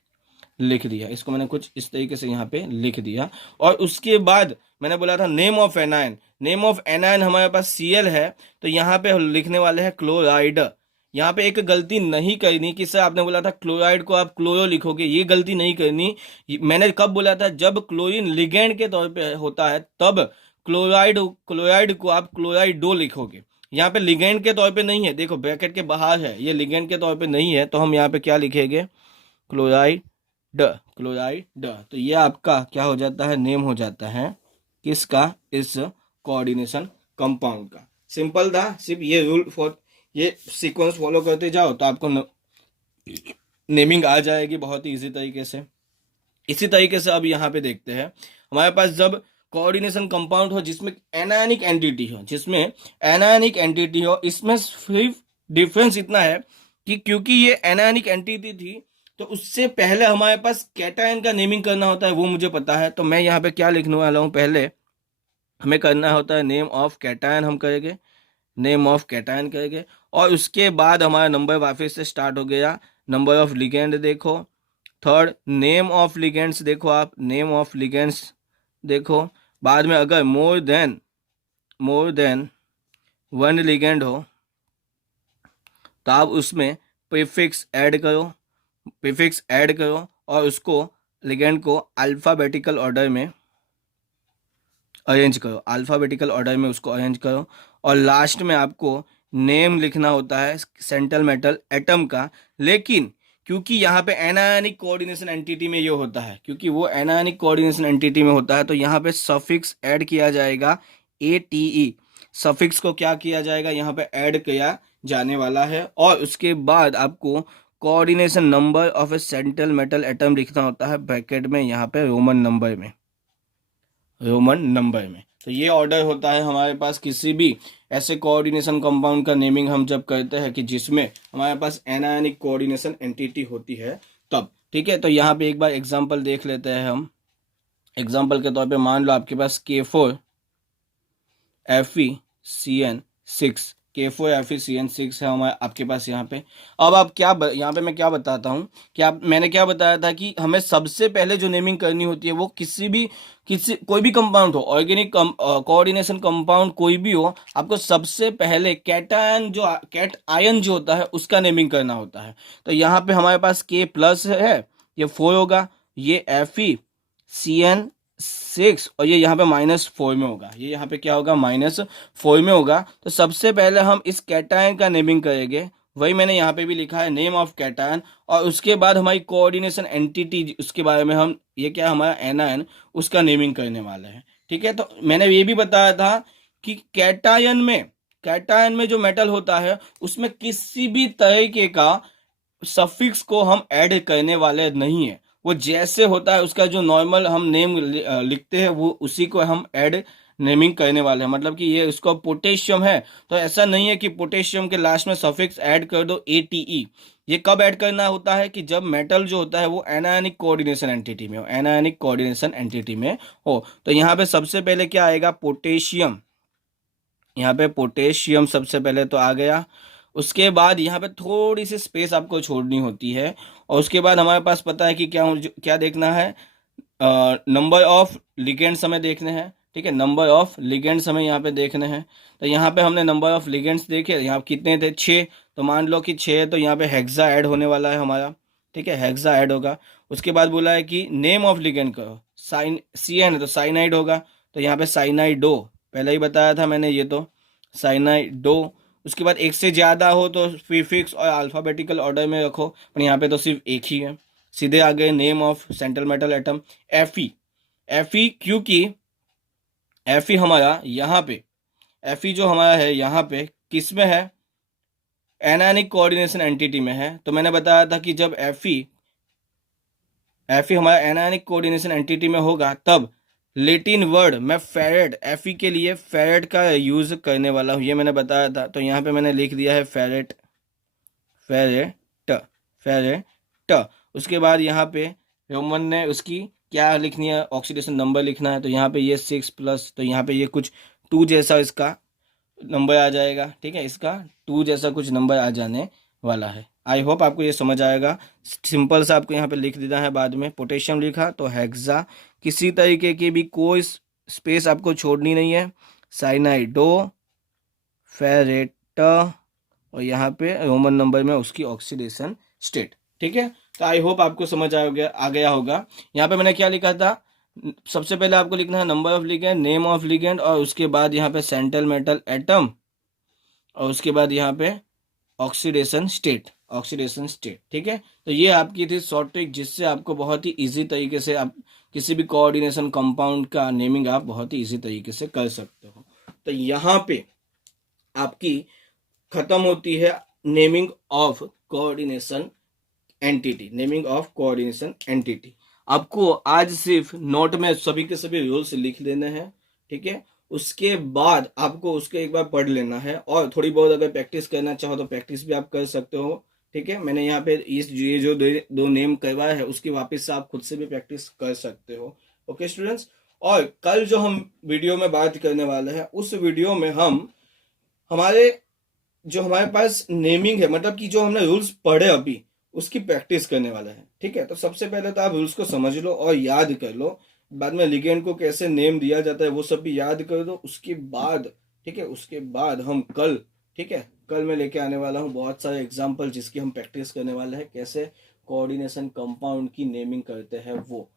लिख दिया, इसको मैंने कुछ इस तरीके से यहाँ पे लिख दिया। और उसके बाद मैंने बोला था name of anion, name of anion हमारे पास Cl है, तो यहाँ पे लिखने वाले हैं क्लोराइड, यहाँ पे एक गलती नहीं करनी कि सर आपने बोला था क्लोराइड को आप क्लोरो लिखोगे, ये गलती नहीं करनी। मैंने कब बोला था, जब क्लोरीन लिगेंड के तौर पे होता है तब क्लोराइड क्लोराइड को आप क्लोराइडो लिखोगे। यहाँ पे लिगेंड के तौर पे नहीं है, देखो ब्रैकेट के बाहर है, ये लिगेंड के तौर पे नहीं है, तो हम यहाँ पे क्या लिखेंगे, क्लोराइड। क्लोराइड। तो ये आपका क्या हो जाता है, नेम हो जाता है किसका, इस कोऑर्डिनेशन कंपाउंड का। सिंपल था, सिर्फ ये रूल फॉर ये सीक्वेंस फॉलो करते जाओ तो आपको नेमिंग आ जाएगी बहुत ही इजी तरीके से। इसी तरीके से अब यहाँ पे देखते हैं, हमारे पास जब कोऑर्डिनेशन कंपाउंड हो जिसमें एनायनिक एंटिटी हो, इसमें सिर्फ डिफरेंस इतना है कि क्योंकि ये एनायनिक एंटिटी थी तो उससे पहले हमारे पास कैटायन का नेमिंग करना होता है, वो मुझे पता है। तो मैं यहाँ पे क्या लिखने वाला हूँ, पहले हमें करना होता है नेम ऑफ कैटायन, हम करेंगे नेम ऑफ कैटायन करेंगे, और उसके बाद हमारा नंबर वापस से स्टार्ट हो गया, नंबर ऑफ लिगेंड देखो, थर्ड नेम ऑफ लिगेंड्स देखो, आप नेम ऑफ लिगेंड्स देखो, बाद में अगर मोर देन वन लिगेंड हो तो आप उसमें प्रीफिक्स ऐड करो और उसको लिगेंड को अल्फ़ाबेटिकल ऑर्डर में उसको अरेंज करो, और लास्ट में आपको नेम लिखना होता है सेंट्रल मेटल एटम का। लेकिन क्योंकि यहाँ पे एनायनिक कोऑर्डिनेशन एंटिटी में ये होता है, तो यहाँ पे सफिक्स ऐड किया जाएगा ATE, सफिक्स को क्या किया जाएगा, यहाँ पे ऐड किया जाने वाला है, और उसके बाद आपको coordination number of A central metal atom लिखना होता है ब्रैकेट में, यहाँ पे रोमन नंबर में। तो ये ऑर्डर होता है हमारे पास किसी भी ऐसे कोऑर्डिनेशन कंपाउंड का नेमिंग हम जब करते हैं कि जिसमें हमारे पास एनायनिक कोऑर्डिनेशन एंटिटी होती है तब। ठीक है, तो यहाँ पे एक बार एग्जांपल देख लेते हैं हम। एग्जांपल के तौर पे मान लो आपके पास K4FeCN6 K4FeCN6 है हमारे आपके पास यहाँ पे। अब आप यहाँ पे मैं क्या बताता हूँ कि मैंने क्या बताया था कि हमें सबसे पहले जो नेमिंग करनी होती है वो कोई भी कंपाउंड हो, ऑर्गेनिक कोऑर्डिनेशन कंपाउंड कोई भी हो, आपको सबसे पहले कैटआयन जो होता है उसका नेमिंग करना होता है। तो यहाँ पे हमारे पास K+ है, ये 4 होगा, ये FeCN6 और ये यहाँ पे -4 में होगा, ये यहाँ पे क्या होगा, -4 में होगा। तो सबसे पहले हम इस कैटायन का नेमिंग करेंगे, वही मैंने यहाँ पे भी लिखा है नेम ऑफ कैटायन, और उसके बाद हमारी कोऑर्डिनेशन एंटिटी उसके बारे में हम, ये क्या है हमारा एनायन, उसका नेमिंग करने वाले हैं। ठीक है, तो मैंने ये भी बताया था कि कैटायन में जो मेटल होता है उसमें किसी भी तरीके का सफिक्स को हम ऐड करने वाले नहीं है, वो जैसे होता है उसका जो नॉर्मल हम नेम लिखते हैं वो उसी को हम ऐड नेमिंग करने वाले हैं। मतलब कि ये उसका पोटेशियम है तो ऐसा नहीं है कि पोटेशियम के लास्ट में सफिक्स ऐड कर दो ATE। ये कब ऐड करना होता है कि जब मेटल जो होता है वो एनायनिक कोऑर्डिनेशन एंटिटी में हो। तो यहाँ पे सबसे पहले क्या आएगा, पोटेशियम, यहाँ पे पोटेशियम सबसे पहले तो आ गया। उसके बाद यहाँ पे थोड़ी सी स्पेस आपको छोड़नी होती है, और उसके बाद हमारे पास पता है कि क्या देखना है, नंबर ऑफ लिगेंड्स हमें देखने हैं। ठीक है, नंबर ऑफ लिगेंड्स हमें यहाँ पे देखने हैं। तो यहाँ पे हमने नंबर ऑफ लिगेंड्स देखे, यहाँ कितने थे, 6। तो मान लो कि 6 है, तो यहाँ पे हेक्सा ऐड होने वाला है हमारा। ठीक है, हेक्सा ऐड होगा। उसके बाद बोला है कि नेम ऑफ लिगेंड करो, CN है तो साइनाइड होगा, तो यहाँ पे साइनाइडो, पहले ही बताया था मैंने ये, तो साइनाइडो। उसके बाद एक से ज़्यादा हो तो प्रीफिक्स और अल्फ़ाबेटिकल ऑर्डर में रखो, पर यहाँ पे तो सिर्फ एक ही है। सीधे आ गए name of central metal atom Fe, क्योंकि Fe हमारा यहाँ पे, Fe जो हमारा है यहाँ पे किस में है, एनायनिक कोऑर्डिनेशन एंटिटी में है। तो मैंने बताया था कि जब Fe हमारा एनायनिक कोऑर्डिनेशन एंटिटी में होगा तब लेटिन वर्ड मैं फेरेट, Fe के लिए फेरेट का यूज करने वाला हूँ, ये मैंने बताया था। तो यहाँ पे मैंने लिख दिया है फेरेट। उसके बाद यहाँ पे रोमन ने उसकी क्या लिखनी है, ऑक्सीडेशन नंबर लिखना है। तो यहाँ पे ये 6+, तो यहाँ पे ये कुछ 2 जैसा इसका नंबर आ जाएगा। ठीक है, इसका 2 जैसा कुछ नंबर आ जाने वाला है। आई होप आपको ये समझ आएगा। सिंपल सा आपको यहाँ पे लिख देना है, बाद में पोटेशियम लिखा तो हेक्सा, किसी तरीके की भी कोई स्पेस आपको छोड़नी नहीं है, साइनाइडो, फेरेट, और यहाँ पे रोमन नंबर में उसकी ऑक्सीडेशन स्टेट। ठीक है, तो आई होप आपको समझ आ गया होगा। यहाँ पे मैंने क्या लिखा था, सबसे पहले आपको लिखना है number of ligand, name of ligand, और उसके बाद यहाँ पे सेंट्रल मेटल एटम, और उसके बाद यहाँ पे ऑक्सीडेशन स्टेट, ऑक्सीडेशन स्टेट। ठीक है, तो ये आपकी थी शॉर्ट ट्रिक, जिससे आपको बहुत ही इजी तरीके से आप किसी भी कोऑर्डिनेशन कंपाउंड का नेमिंग आप बहुत ही इजी तरीके से कर सकते हो। तो यहाँ पे आपकी खत्म होती है naming of coordination entity, naming of coordination entity. आपको आज सिर्फ नोट में सभी के सभी रूल्स लिख लेने हैं। ठीक है, उसके बाद आपको उसके एक बार पढ़ लेना है, और थोड़ी बहुत अगर प्रैक्टिस करना चाहो तो प्रैक्टिस भी आप कर सकते हो। ठीक है, मैंने यहाँ पे ये जो दो नेम करवाया है उसकी वापस से आप खुद से भी प्रैक्टिस कर सकते हो। ओके स्टूडेंट्स, और कल जो हम वीडियो में बात करने वाले हैं, उस वीडियो में हम हमारे पास नेमिंग है, मतलब कि जो हमने रूल्स पढ़े अभी, उसकी प्रैक्टिस करने वाला है। ठीक है, तो सबसे पहले तो आप रूल्स को समझ लो और याद कर लो, बाद में लिगेंड को कैसे नेम दिया जाता है वो सब भी याद कर दो। उसके बाद ठीक है, उसके बाद हम कल, ठीक है, कल मैं लेके आने वाला हूँ बहुत सारे एग्जाम्पल जिसकी हम प्रैक्टिस करने वाले हैं, कैसे कोऑर्डिनेशन कंपाउंड की नेमिंग करते हैं वो।